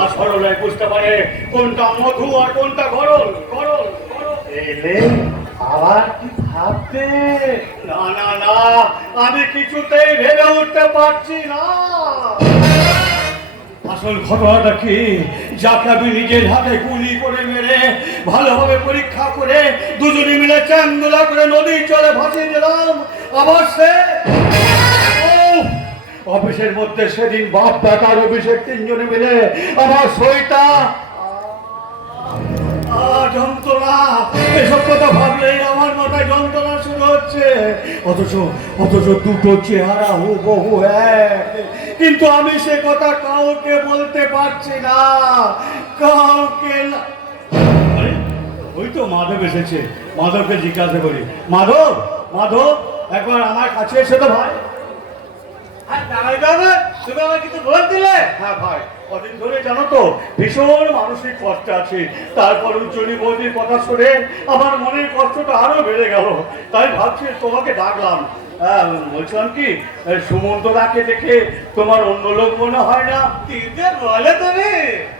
আর সরলায় বুঝতে পারে কোনটা মধু আর কোনটা গরল গরল এলে আবার কি ভাবতে না না না আমি কিছুতেই ভেবে উঠতে পারছি না আসল ঘটনাটা কি যাকে আমি নিজের হাতে গুলি করে মেরে ভালোভাবে পরীক্ষা করে দুজনে মিলে চান্দোলা করে নদীর জলে ভাসিয়ে দিলাম আবার সে অফিসের মধ্যে সেদিন বাপ বেটার অভিষেক 3 জনে মিলে আমার সইটা যন্ত্রণা এসব কথা ভাবলেই আমার মাথায় যন্ত্রণা শুরু হচ্ছে অথচ দুটো চেহারা হুবহু এক কিন্তু আমি সে কথা কাউকে বলতে পারছি না কাউকে না আরে, ওই তো মাধব এসেছে মাধবকে জিজ্ঞাসা করি মাধব মাধব একবার আমার কাছে এসে তো ভাই তুমি আমাকে কিছু ভোট দিলে হ্যাঁ ভাই কদিন ধরে জানো তো ভীষণ মানসিক কষ্ট আছে তারপর উজ্জ্বলী বৌদির কথা শুনে আমার মনের কষ্টটা আরো বেড়ে গেল তাই ভাবছি তোমাকে ডাকলাম হ্যাঁ বলছিলাম কি সুমন্তদাকে দেখে তোমার অন্য লোক মনে হয় না কি যে বলে তুমি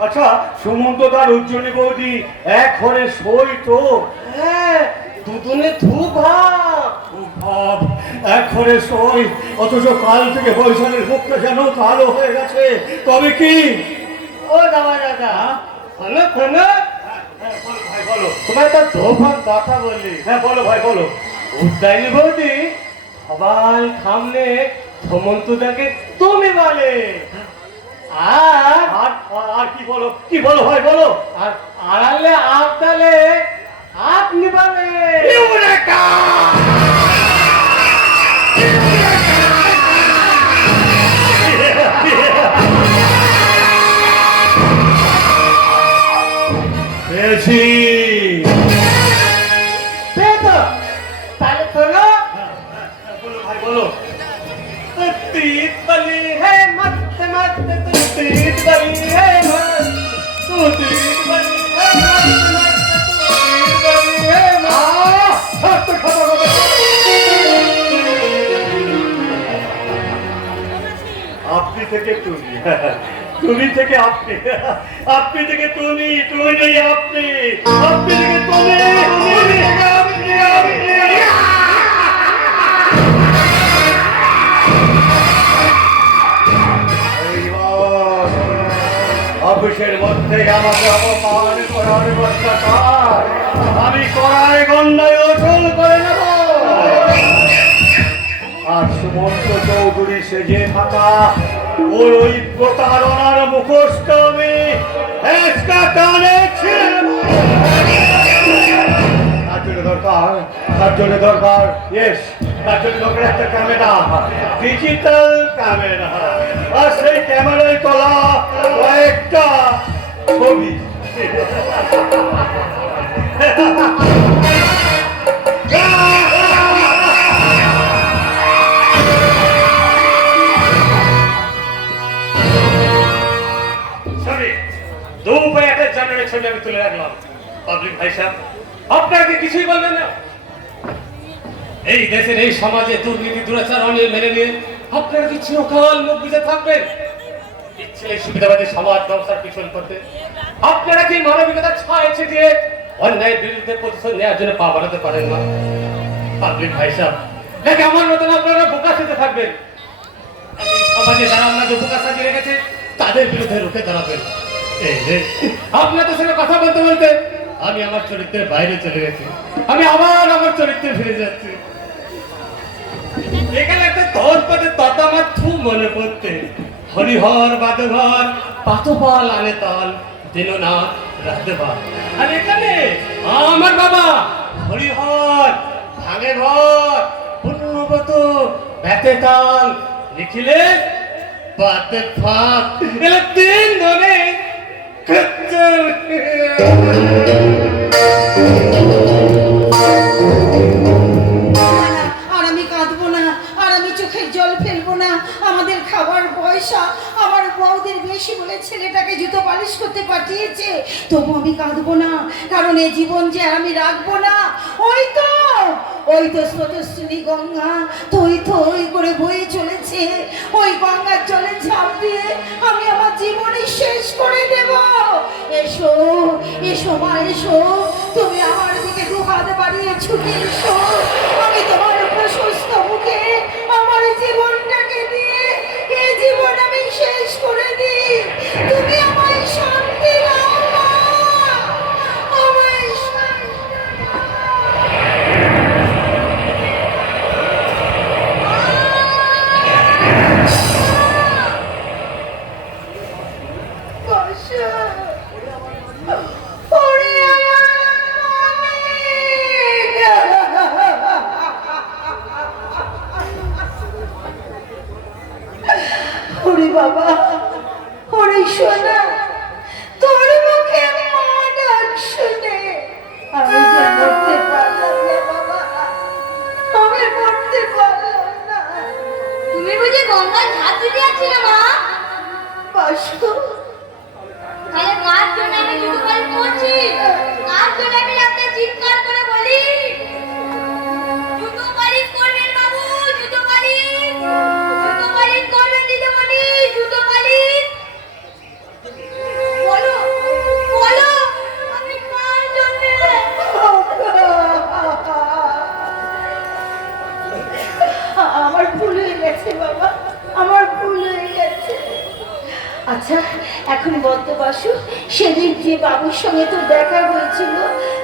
আচ্ছা সুমন্তদার উজ্জ্বলী বৌদি এক ঘরে সই তো হ্যাঁ দুজনে ভাব এক ঘরে সই অথচ কাল থেকে বৈশাখের মুখটা যেন কালো হয়ে গেছে তবে কি ও দাদা দাদা হ্যাঁ বলো ভাই বলো তোমার তো ধোফার কথা বললি হ্যাঁ বলো ভাই বলো উদ্যানী বৌদি সবার সামনে সমন্তদাকে তুমি বলে আর আর আর কি বলো ভাই বলো আর আড়ালে আবদালে আপনি বলে পেয়েছি তাহলে শোনো বলো ভাই বলো तीत बली है मस्त मस्त तू तीत बली है मस्त तू तीत बली है मस्त मस्त तू तीत बली है আপনি থেকে তুমি তুমি থেকে আপনি আপনি থেকে তুমি তুমি থেকে আপনি আপনি থেকে তুমি তুমি থেকে আপনি অফিসের মধ্যে আমাকে অপমান করার অত্যাচার আমি কড়ায় গন্ডায় ওঠল করে নেব আর সুমন্ত চৌধুরী সেজে থাকা ওর ওই প্রতারণার মুখোশটা আমি টানে ছিঁড়ে নেব। দরকার, তার জন্য দরকার, ইয়েস, তার জন্য দরকার একটা ক্যামেরা, ডিজিটাল ক্যামেরা, আর সেই ক্যামেরায় তোলা কয়েকটা ছবি। দু উপায়ে একটা জানানোর ছবি আমি তুলে রাখলাম। পাবলিক ভাই সাহেব, আপনারা কি কিছুই বলবেন না? এই দেশের এই সমাজে দুর্নীতি দুরাচার অনিয়ম মেনে নিয়ে আপনারা কি চিরকাল মুখ বুঝে থাকবেন? ইচ্ছে সুবিধাবাদী সমাজ ব্যবস্থার পিছন করতে আপনারা কি মানবিকতার ছায় ছিটিয়ে অন্যায়ের বিরুদ্ধে প্রতিশোধ নেওয়ার জন্য পা বাড়াতে পারেন না? পাবলিক ভাই সাহেব, নাকি আমার মতন আপনারা বোকা সেজে থাকবেন? নাকি সমাজে যারা আপনাকে বোকা সাজিয়ে রেখেছে তাদের বিরুদ্ধে রুখে দাঁড়াবেন? এই যে আপনাদের সঙ্গে কথা বলতে বলতে আমি আমার চরিত্রের বাইরে চলে গেছি, আমি আবার আমার চরিত্রে ফিরে যাচ্ছি। এখানে একটা ধর পদে তত আমার থু মনে করতে, হরিহর বাদঘর পাতপাল আনে তাল দিন না রাখতে পার। আর এখানে আমার বাবা হরিহর ভাঙে ঘর পূর্ণবত ব্যাতে তাল লিখিলে পাতে ফাঁক এলে তিন ধরে আর আমি কাঁদবো না, আর আমি চোখের জল ফেলবো না। আমাদের খাবার পয়সা আমার বউদের বেশি বলে ছেলেটাকে জুতো পালিশ করতে পাঠিয়েছে, তবু আমি কাঁদবো না, কারণ এই জীবন যে আমি রাখবো না। ওই তো স্রোতস্বিনী গঙ্গা থই থই করে বয়ে চলেছে, ওই গঙ্গার জলে ঝাঁপ দিয়ে আমি আমার জীবনই শেষ করে দেব। এসো এসো মা, এসো, তুমি আমার দিকে দু হাত বাড়িয়ে ছুটে এসো। আমি তোমার প্রশস্ত মুখে আমার জীবনটাকে দিয়ে এই জীবন আমি শেষ করে দিই। তুমি আমায় শান্তি দাও মা, আমায় শান্তি দাও। ওরে বাবা, ওরে সোনা, তোর মুখে মা ডাক শুনে আমি যে মরতে পারলাম না বাবা, আমি মরতে পারলাম না। তুমি বুঝি গঙ্গায় ঝাঁপ দিয়েছিলে মা? বাসু, তাহলে কার জন্য আমি জুতো পালিশ করছি? কার জন্য আমি রাতে চিৎকার করে বলি জুতো পালিশ করবেন বাবু, জুতো পালিশ, জুতো পালিশ করবেন দিদিমণি, জুতো পালিশ? বলো বলো, আমি কার জন্য? আমার ভুল হয়ে গেছে বাবা, আমার ভুল হয়ে গেছে। আচ্ছা এখন বলতো বাসু, সেদিন যে বাবুর সঙ্গে তোর দেখা হয়েছিল,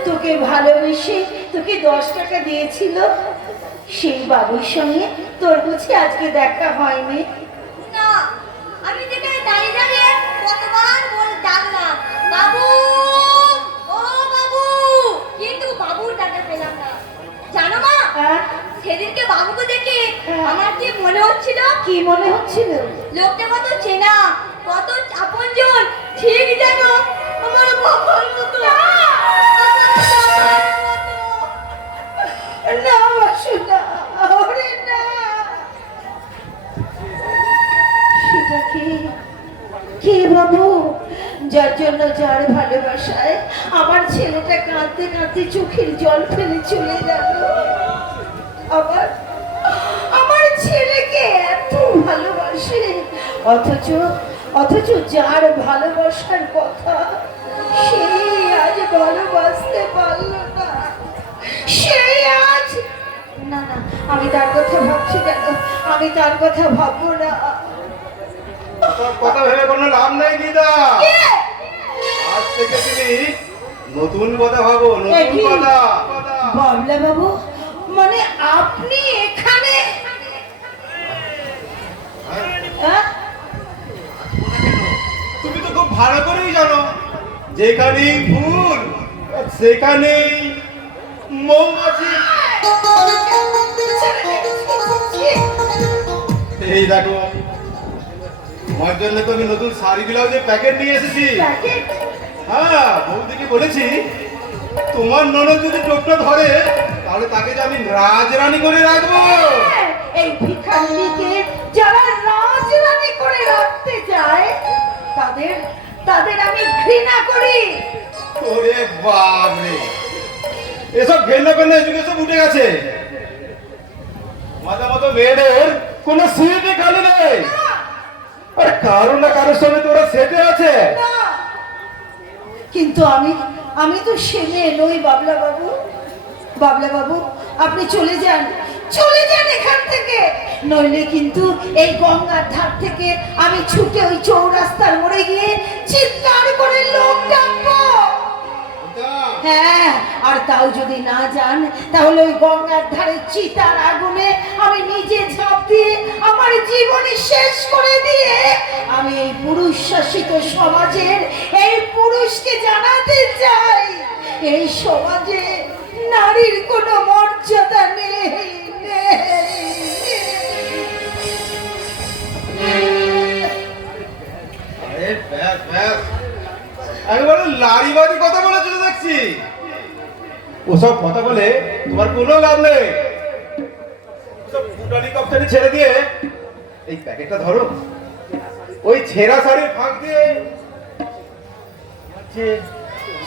তোকে ভালোবেসে তোকে 10 টাকা দিয়েছিল, সেই বাবুর সঙ্গে তোর বুঝি আজকে দেখা হয়নি? না, আমি যেখানে দাঁড়িয়ে দাঁড়িয়ে কতবার ডাকলাম বাবু, ও বাবু, কিন্তু বাবুর ডাকা পেলাম না। জানো মা, হ্যাঁ? সেদিনকে বাবুকে দেখে আমার কি মনে হচ্ছিল? কি মনে হচ্ছিল? লোকটা কত চেনা, কত আপনজন, ঠিক যেন আমার বাবার মতো। না বাসু না, ওরে না। সেটা কে বাবু, যার জন্য, যার ভালোবাসায় আমার ছেলেটা কাঁদতে কাঁদতে চোখের জল ফেলে চলে গেল? আমার ছেলেকে এত ভালোবাসে, অথচ যার ভালোবাসার কথা সেই আজ ভালোবাসতে পারলো না। সেই আজ, না না, আমি তার কথা ভাবছি কেন? আমি তার কথা ভাববো না। তোর কথা ভেবে কোনো লাভ নাই দিদা, আজ থেকে তুমি নতুন কথা ভাবো, নতুন কথা। বাবলা বাবু, মানে আপনি এখানে? হ্যাঁ? তুমি তো খুব ভালো করেই জানো, যেখানেই ভুল সেখানেই মৌমাছি। এই দেখো তোমার জন্য তো আমি নতুন শাড়ি ব্লাউজের প্যাকেট নিয়ে এসেছি। হ্যাঁ, বৌদিকে বলেছি তোমার ননদ যদি টোপটা ধরে তাহলে তাকে যে আমি রাজরানী করে রাখবো। এই ভিখারিকে যারা রাজরানী করে রাখতে চায় তাদের তাদের আমি ঘৃণা করি। ওরে বাপরে, এসব ঘেন্না পেন্না যুগে সব উঠে গেছে। মাথা মতো মেয়েদের কোনো সিটই খালি নেই। আরে কারো না কারোর সঙ্গে তোরা সেটে আছে। না, কিন্তু আমি তো সে মেয়ে নই বাবলা বাবু। বাবলা বাবু, আপনি চলে যান এখান থেকে, নইলে কিন্তু এই গঙ্গার ধার থেকে আমি ছুটে ওই চৌরাস্তার মোড়ে গিয়ে চিৎকার করে লোক ডাকবো। হ্যাঁ, আর তাও যদি না যান তাহলে ওই গঙ্গার ধারে চিতার আগুনে আমি নিজে ঝাঁপ দিয়ে আমার জীবনী শেষ করে দিয়ে আমি এই পুরুষ শাসিত সমাজের এই পুরুষকে জানাতে চাই এই সমাজে নারীর কোনো মর্যাদা নেই। একেবারে লারিবারি কথা বলেছিল দেখছি। ওসব কথা বলে তোমার কোনো লাভ নেই। ওসব ফুটানি কপটানি ছেড়ে দিয়ে এই প্যাকেটটা ধরো। ওই ছেঁড়া শাড়ির ফাঁক দিয়ে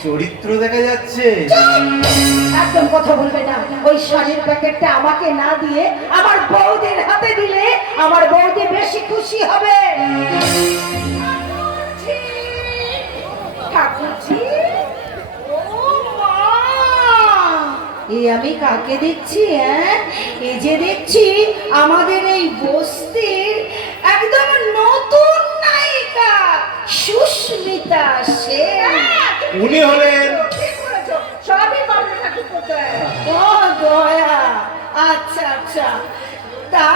চরিত্র দেখা যাচ্ছে। একদম কথা বলবে না। ওই শাড়ির প্যাকেটটা আমাকে না দিয়ে আমার বৌদির হাতে দিলে আমার বৌদি বেশি খুশি হবে। ঠাকুরজি, ও মা, এই আমি কাকে দেখছি? এই যে দেখছি আমাদের এই বস্তির একদম নতুন নায়িকা সুস্মিতা সেন। উনি হলেন সবই বাবলা ঠাকুর কোথায়? ও দয়া, আচ্ছা আচ্ছা। তা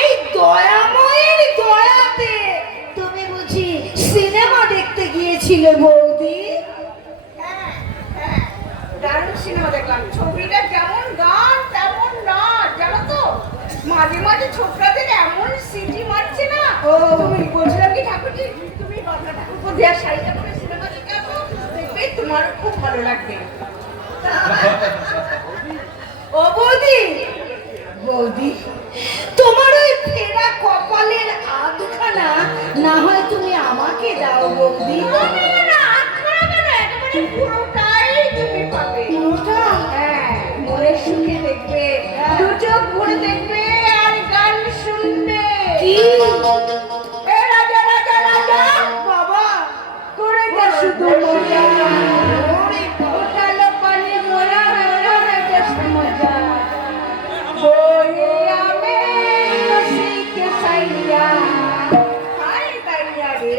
এই দয়াময়ের দয়াতে তুমি বুঝি সিনেমা দেখতে গিয়েছিলে বৌদি? দারুণ সিনেমা দেখলাম। ছবিটা যেমন গান তেমন নাচ, জানো তো? মাঝে মাঝে ছোকরাদের এমন সিটি মারছে না। তুমি বলছিলাম কি ঠাকুরজি, তুমি বাবলা ঠাকুর দেওয়ার শাড়িটা পরে সিনেমা দেখে আসো, দেখবে তোমার খুব ভালো লাগবে। ও বৌদি, বৌদি, তোমার ওই ফেরা কপালের আধখানা না হয় তুমি আমাকে দাও বৌদি। পুরোটাই তুমি পাবে। হ্যাঁ, মনের সুখে দেখবে, দু চোখ ভরে দেখবে আর গান শুনবে। কি? এ রাজা রাজা রাজা বাবা, করে যা শুধু মজা। ওঠালো পানি মোরা হয়ে বেশ মজা। বইয়া মে রসিকে সাইয়া, হাই দাঁড়িয়া রে।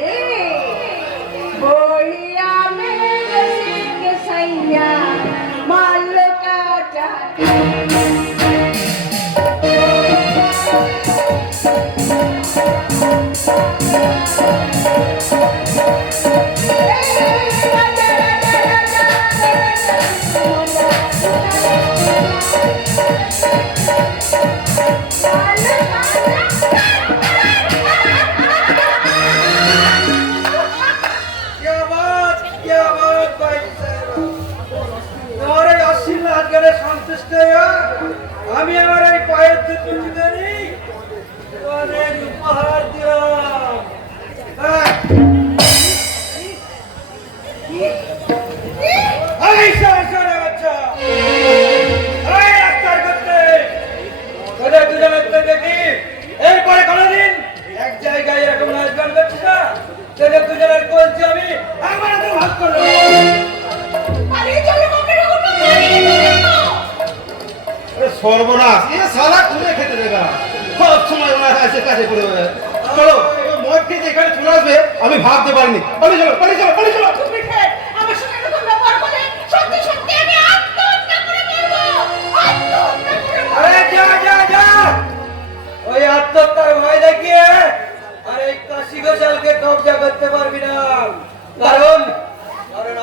বইয়া মে রসিকে সাইয়া, মাল কাটা। क्या बात भाई साहब, तुम्हारे आशीर्वाद करे संतुष्ट है। আমি আমার এই পায়ের দুটি ধরে তোমাদের উপহার দিলাম। এই সারা বাচ্চা, এই রাস্তার করতে তোদের দুজনের তো দেখি এরপরে কোনোদিন এক জায়গায় এরকম নাচ গান করছিস না। তোদের দুজনের বলছি আমি আমার তো ভাগ করলো। সর্বনাশ, এ শালা খুলে খেতে দেবে না। সব সময় ওনার কাছে কাছে করে বেড়ায়। চলো, মদ খেতে এখানে চলে আসবে আমি ভাবতে পারিনি। পালিয়ে চলো, পালিয়ে চলো, পালিয়ে চলো। আমার সঙ্গে এরকম ব্যবহার করলে সত্যি সত্যি আমি আত্মহত্যা করে মরবো। আত্মহত্যা করে মরবো। আরে যা যা যা, ওই আত্মহত্যার ভয় দেখিয়ে আর এই কাশি গোশালকে কবজা করতে পারবি না। কারণ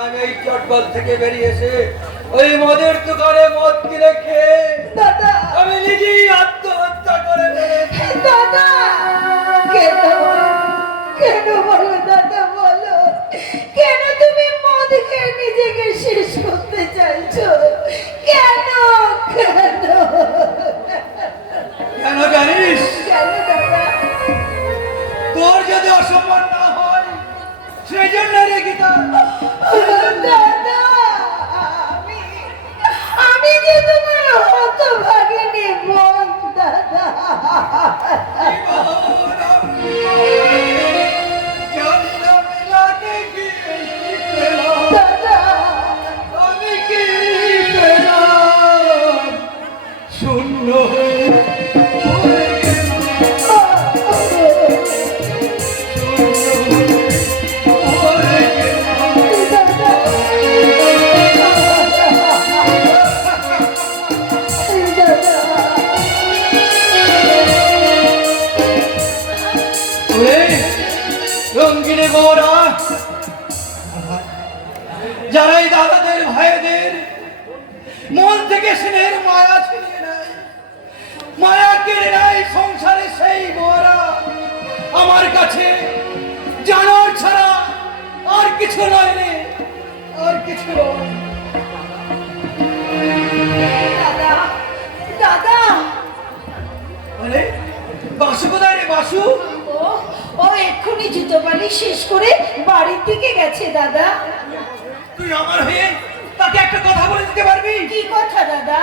আমি এই চটবল থেকে বেরিয়ে এসে ওই মদের দোকানে মদ কিনে খেয়ে দাদা আমি নিজেই আত্মহত্যা করে ফেলেছি। দাদা কেন কেন বলো দাদা বলো কেন তুমি মদ খেয়ে নিজেকে শেষ করতে চাইছো কেন কেন কেন জানিস? কেন দাদা তোর যদি অসম্মান না হয় সেই জন্য রেখে দাদা আমি আমি যে তোমার হতভাগিনী বোন দাদা দাদা আমি কি পেলাম? শূন্য হয়ে পড়ে গেলাম। রঙ্গিনে বউরা যারা এই দাদাদের ভাইদের মন থেকে স্নেহের মায়া ছিনিয়ে নেয়, মায়া কেড়ে নেয় সংসারে, সেই বউরা আমার কাছে জানোয়ার ছাড়া আর কিছু নয় রে, আর কিছু নয়। দাদা দাদা বলে বাসু কোথায় রে? বাসু ও ও এক্ষুনি জুতো পালিশ শেষ করে বাড়ির দিকে গেছে দাদা তুই আমার হয়ে তাকে একটা কথা বলে দিতে পারবি? কি কথা দাদা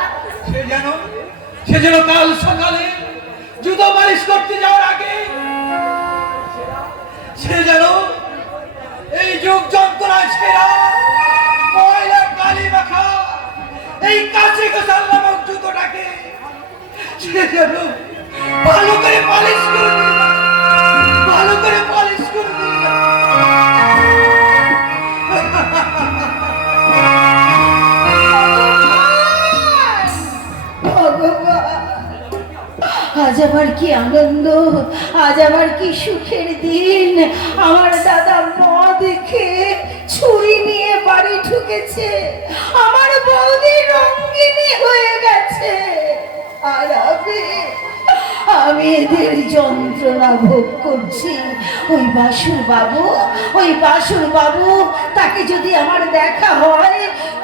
সে যেন কাল সকালে জুতো পালিশ করতে যাওয়ার আগে সে যেন এই যুগ যন্ত্রণায় ছেঁড়া ময়লা কালি মাখা এই কাছে গোসাল নামক জুতোটাকে সে যেন ভালো করে পালিশ করে দিল, ভালো করে পালিশ করে দিল। আজ আমার কি আনন্দ আজ আমার কি সুখের দিন আমার দাদা মদ খেয়ে ছুরি নিয়ে বাড়ি ঢুকেছে আমার বৌদি রঙ্গিনী হয়ে গেছে আর আমি এদের যন্ত্রণা ভোগ করছি ওই বাসুর বাবু তাকে যদি আমার দেখা হয়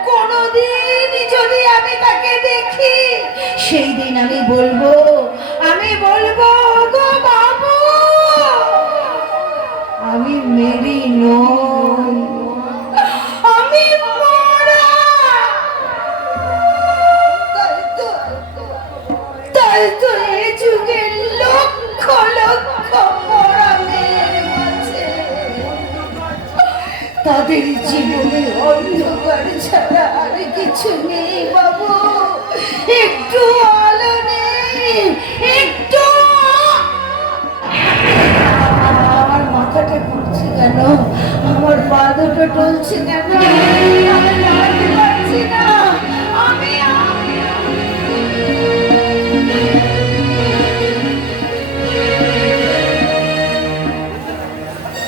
কোনোদিন যদি আমি তাকে দেখি সেই দিন আমি বলবো গো বাবু আমি মেরি নই আমি মরা তাই তো এ যুগে লক্ষ লক্ষ মরা মেয়ের মাঝে তাদের জীবনে অন্ধকার ছাড়া আর কিছু নেই বাবু একটু আলো নেই একটু আমার মাথাটা ঘুরছে কেন আমার পা দুটো টলছে কেন আমি দাঁড়াতে পারছি না আমি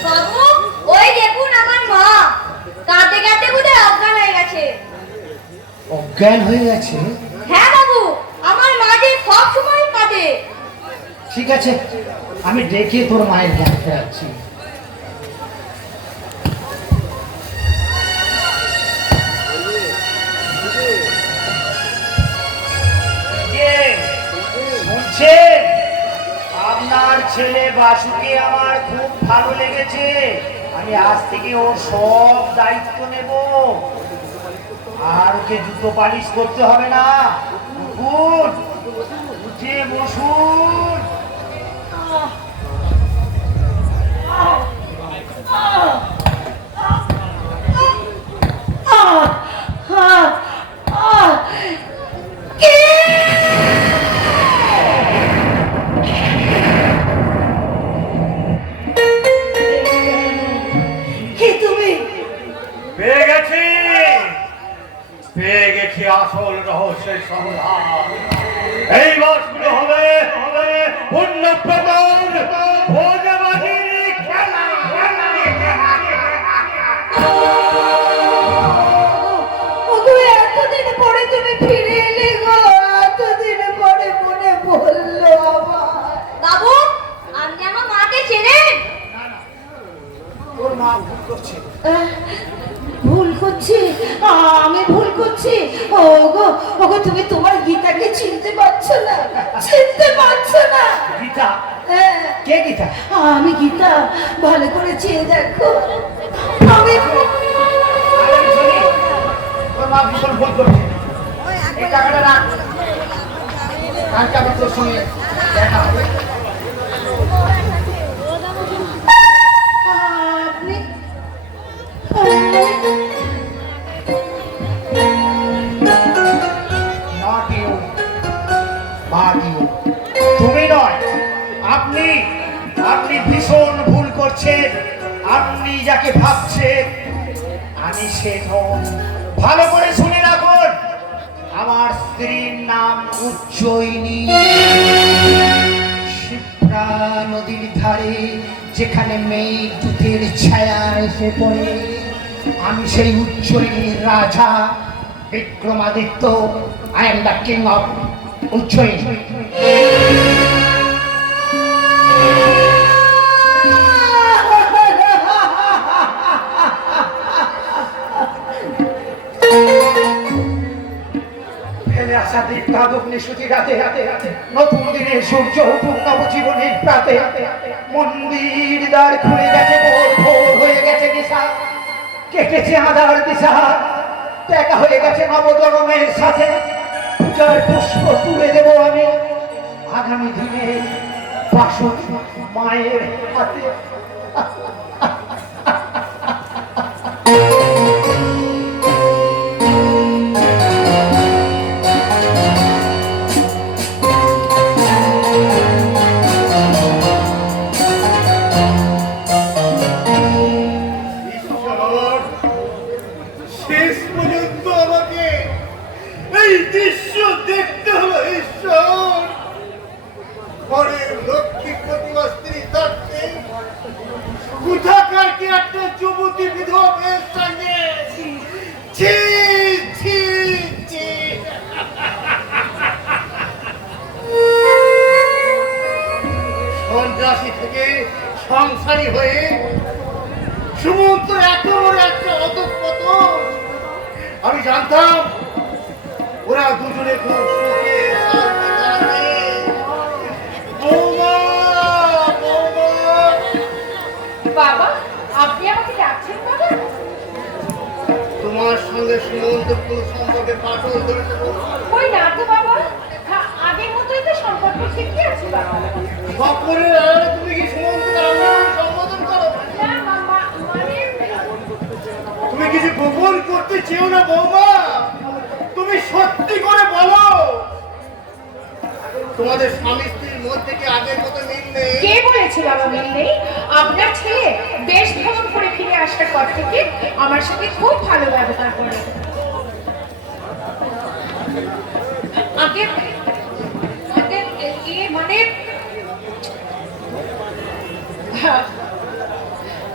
বাবু ওই দেখুন আমার মা কাঁদতে কাঁদতে বোধহয় অজ্ঞান হয়ে গেছে। অজ্ঞান হয়ে গেছে? হ্যাঁ বাবু আমার মা যে সব সময় কাঁদে। ঠিক আছে আমি ডেকে তোর মায়ের জ্ঞান ফেরাচ্ছি। শুনছেন? আপনার ছেলে বাসুকে আমার খুব ভালো লেগেছে আমি আজ থেকে ওর সব দায়িত্ব নেব আর ওকে জুতো পালিশ করতে হবে না উঠুন উঠে বসুন পেয়ে গেছি আসল রহস্যের সমাধান এই মাসগুলো হবে পূর্ণ প্রমাণ ভোজবাদীর খেলা এতদিন তোর মা ভুল করছে। ভুল করছি? আমি ভুল করছি? ওগো ওগো, তুমি তোমার গীতাকে চিনতে পারছো না, চিনতে পারছো না? গীতা? হ্যাঁ, কে গীতা? আমি গীতা, ভালো করে চেয়ে দেখো। আমি তোর মা ভীষণ ভুল করছে। এই টাকাটা রাখ, কালকে আবার তোর সঙ্গে দেখা হবে। আপনি Not you, but you. তুমি নয়, আপনি আপনি ভীষণ ভুল করছেন। আপনি যাকে ভাবছেন আমি সে নই। ভালো করে শুনে রাখুন, আমার স্ত্রীর নাম উজ্জয়িনী। শিপ্রা নদীর ধারে যেখানে মেঘদূতের ছায়া এসে পড়ে, আমি সেই উজ্জয়িনীর রাজা Vikramaditya. I am the king of Ujjayini. ফেলে আসা দীপ্তা অগ্নিসূচি রাতে রাতে রাতে নতুন দিনের সূর্য উঠুক নবজীবনের প্রাতে। মন্দির দ্বার খুলে গেছে, ভোর ভোর হয়ে গেছে দিশা, কেটেছে আধার দিশা, দেখা হয়ে গেছে নবজন্মের সাথে। পূজার পুষ্প তুলে দেব আমি আগামী দিনে বাসন মায়ের হাতে। শেষ পর্যন্ত আমাকে এই দৃশ্য দেখতে হলো। ঈশ্বর, ঘরের লক্ষ্মী প্রতিমা স্ত্রী থাকতে কোথাকার কি একটা যুবতী বিধবা মেয়ের সঙ্গে। ছি ছি ছি। সন্ত্রাসী থেকে সংসারী হয়ে সুমন্ত এত বড় একটা অধঃপতন। আমি জানতাম ওরা দুজনে খুব সুখে শান্তি কাটাবে। বৌমা, বৌমা। বাবা, আপনি আমাকে ডাকছেন বাবা? তোমার সঙ্গে সুমন্ত কোন সম্পর্কে পাঠন ধরেছে? ওই না তো বাবা, আগের মতোই তো সম্পর্ক ঠিকই আছে বাবা। সকলের আড়ালে তুমি কি সুমন্তকে আমার সম্বোধন করো? না মামা, মানে তুমি কিছু গোপন করতে চেও না বৌমা? তুমি সত্যি করে বলো, তোমাদের স্বামী স্ত্রীর মধ্যে কি আগের মতো মিল নেই? কে বলেছে বাবা মিল নেই? আপনার ছেলে দেশ ভ্রমণ করে ফিরে আসার পর থেকে আমার সাথে খুব ভালো ব্যবহার করে। আগে আগে মানে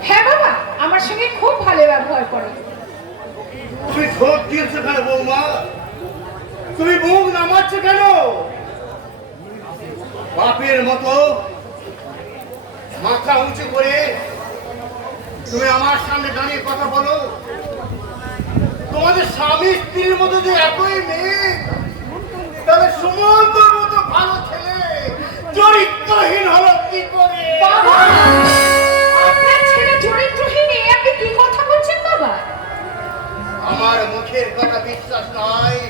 হ্যাঁ বাবা, আমার সঙ্গে খুব ভালো ব্যবহার করে। তুমি ঠোঁট দিয়েছো কেন বৌমা? তুমি মুখ নামাচ্ছ কেন? বাপের মতো মাথা উঁচু করে তুমি আমার সামনে দাঁড়িয়ে কথা বলো। তোমাদের স্বামী স্ত্রীর মতো যে একই মেয়ে, তাহলে সুমন্তর মতো ভালো ছেলে চরিত্রহীন হলো কি করে? বাবা, আপনার ছেলে চরিত্রহীন, আপনি কি কথা বলছেন বাবা? আমার মুখের কথা বিশ্বাস নয়,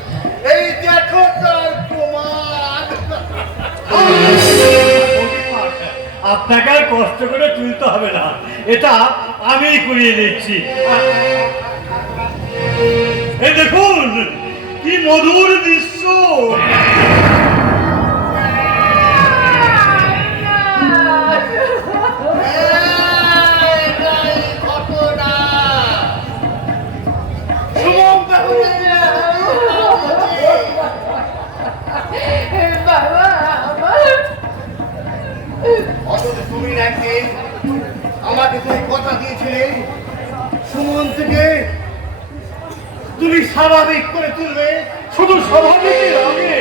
এই দেখো তার প্রমাণ। আপনাকে আর কষ্ট করে তুলতে হবে না, এটা আমি করিয়ে দিচ্ছি। এই দেখুন কি মধুর দৃশ্য। অথচ তুমি নাকি আমাকে তুমি কথা দিয়েছিলে সুমন্তকে তুমি স্বাভাবিক করে তুলবে। শুধু স্বাভাবিকের আগে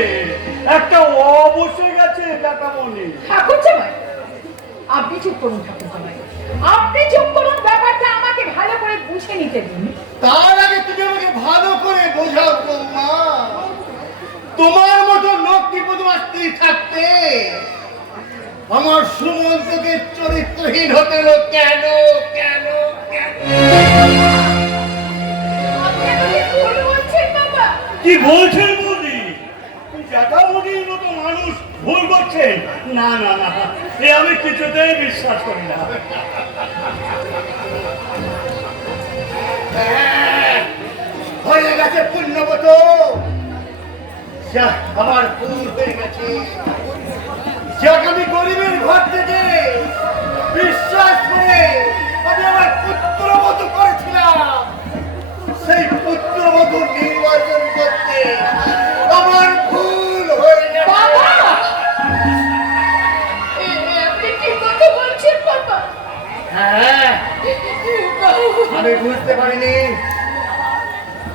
একটা অবশ্যই গেছে কাকামণি। ঠাকুর জামাই, আপনি চুপ করুন। ঠাকুর জামাই, আপনি চুপ করুন। ব্যাপারটা দেবেন। তার আগে তুমি আমাকে ভালো করে বোঝাও বৌমা, তোমার মতো লক্ষ্মীপদ স্ত্রী থাকতে আমার সুমন্তকে চরিত্রহীন হতে হলো কেন কেন কেন? আপনি আমাকে ভুল বলছেন বাবা। কি বলছেন বৌদি? জ্যাঠামুনির মতো মানুষ ভুল করছেন? না না না, এ আমি কিছুতেই বিশ্বাস করি না। হ্যাঁ, হয়ে গেছে পুণ্যবত, যা আমার ভুল হয়ে গেছে। যাক আমি গরিবের ঘর থেকে বিশ্বাস করে আমি আমার পুত্রবধূ করেছিলাম, সেই পুত্রবধূ নির্বাচন করতে আমার ভুল হয়ে গেছে। বাবা! আপনি কি কথা বলছেন বাবা? হ্যাঁ, আমি বুঝতে পারিনি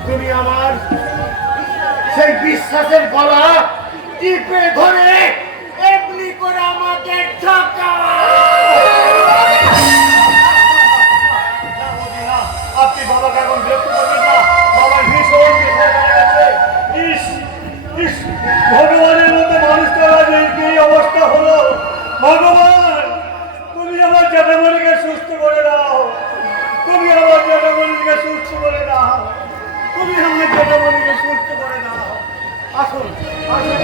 তুমি আমার সেই বিশ্বাসের গলা টিপে ধরে এমনি করে আমাকে ঠকা। আপনি বাবাকে এখন বিরক্ত করবেন না, বাবার ভীষণ বিষয় হয়ে গেছে। ইস ইস, ভগবানের মতো মানুষটার আজ এই অবস্থা হলো। ভগবান, তুমি আমার জ্যাঠামণিকে সুস্থ করে দাও, তুমি আমার জ্যাঠামণিকে সুস্থ করে দাও, তুমি আমার জ্যাঠামণিকে সুস্থ করে দাও। আসুন আসুন।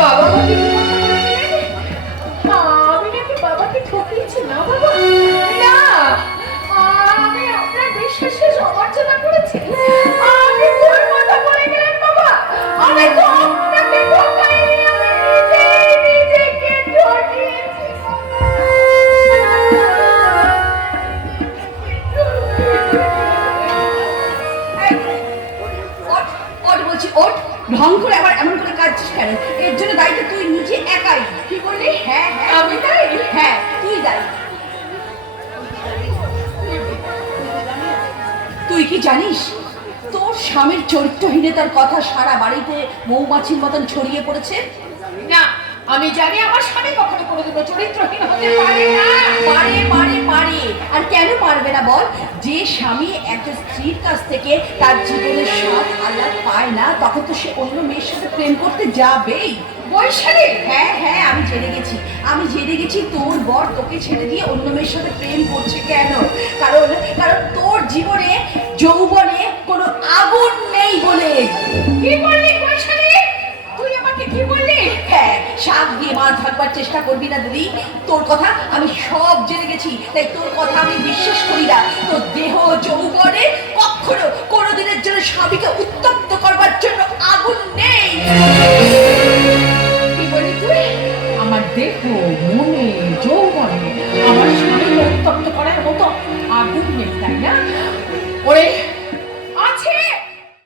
বাবা আমাকে কি কথা বললেন? আমি নাকি বাবাকে ঠকিয়েছি? না বাবা, না, আমি আপনার বিশ্বাসে সমালোচনা করেছি। আমি ভুল কথা বলে গেলেন বাবা। আমি তো আপনাকে ঠকাইনি, আমি নিজেই নিজেকে ঠকিয়েছি। ওঠ, ওঠ বলছি, ওঠ। ঢং করে আবার এমন করে কাঁদছিস কেন? এর জন্য দায়িত্ব তুই নিজে একাই। কি বললি? হ্যাঁ হ্যাঁ, আমি দায়ী? হ্যাঁ তুই দায়ী। তুই কি জানিস তোর স্বামীর চরিত্রহীনতার কথা সারা বাড়িতে মৌমাছির মতন ছড়িয়ে পড়েছে? না, আমি জানি আমার স্বামী কখনো কোনোদিনও চরিত্রহীন হতে পারে না। পারে পারে পারে, আর কেন পারবে না বল? যে স্বামী একটা স্ত্রীর কাছ থেকে তার জীবনের স্বাদ আহ্লাদ পায় না, তখন তো সে অন্য মেয়ের সাথে প্রেম করতে যাবেই। বৈশালী, হ্যাঁ হ্যাঁ, আমি জেনে গেছি তোর বর তোকে ছেড়ে দিয়ে অন্য মেয়ের সাথে প্রেম করছে কেন? কারণ কারণ তোর জীবনে যৌবনে কোনো আগুন নেই বলে। কি বললি বৈশালী? তুই আমাকে কি বললি? হ্যাঁ, শাক দিয়ে মাছ ভাগবার চেষ্টা করবি না দিদি। তোর কথা আমি সব জেনে গেছি, তাই তোর কথা আমি বিশ্বাস করি না। তোর দেহ যৌবনে কখনো কোনোদিনের জন্য স্বামীকে উত্তপ্ত করবার জন্য আগুন নেই।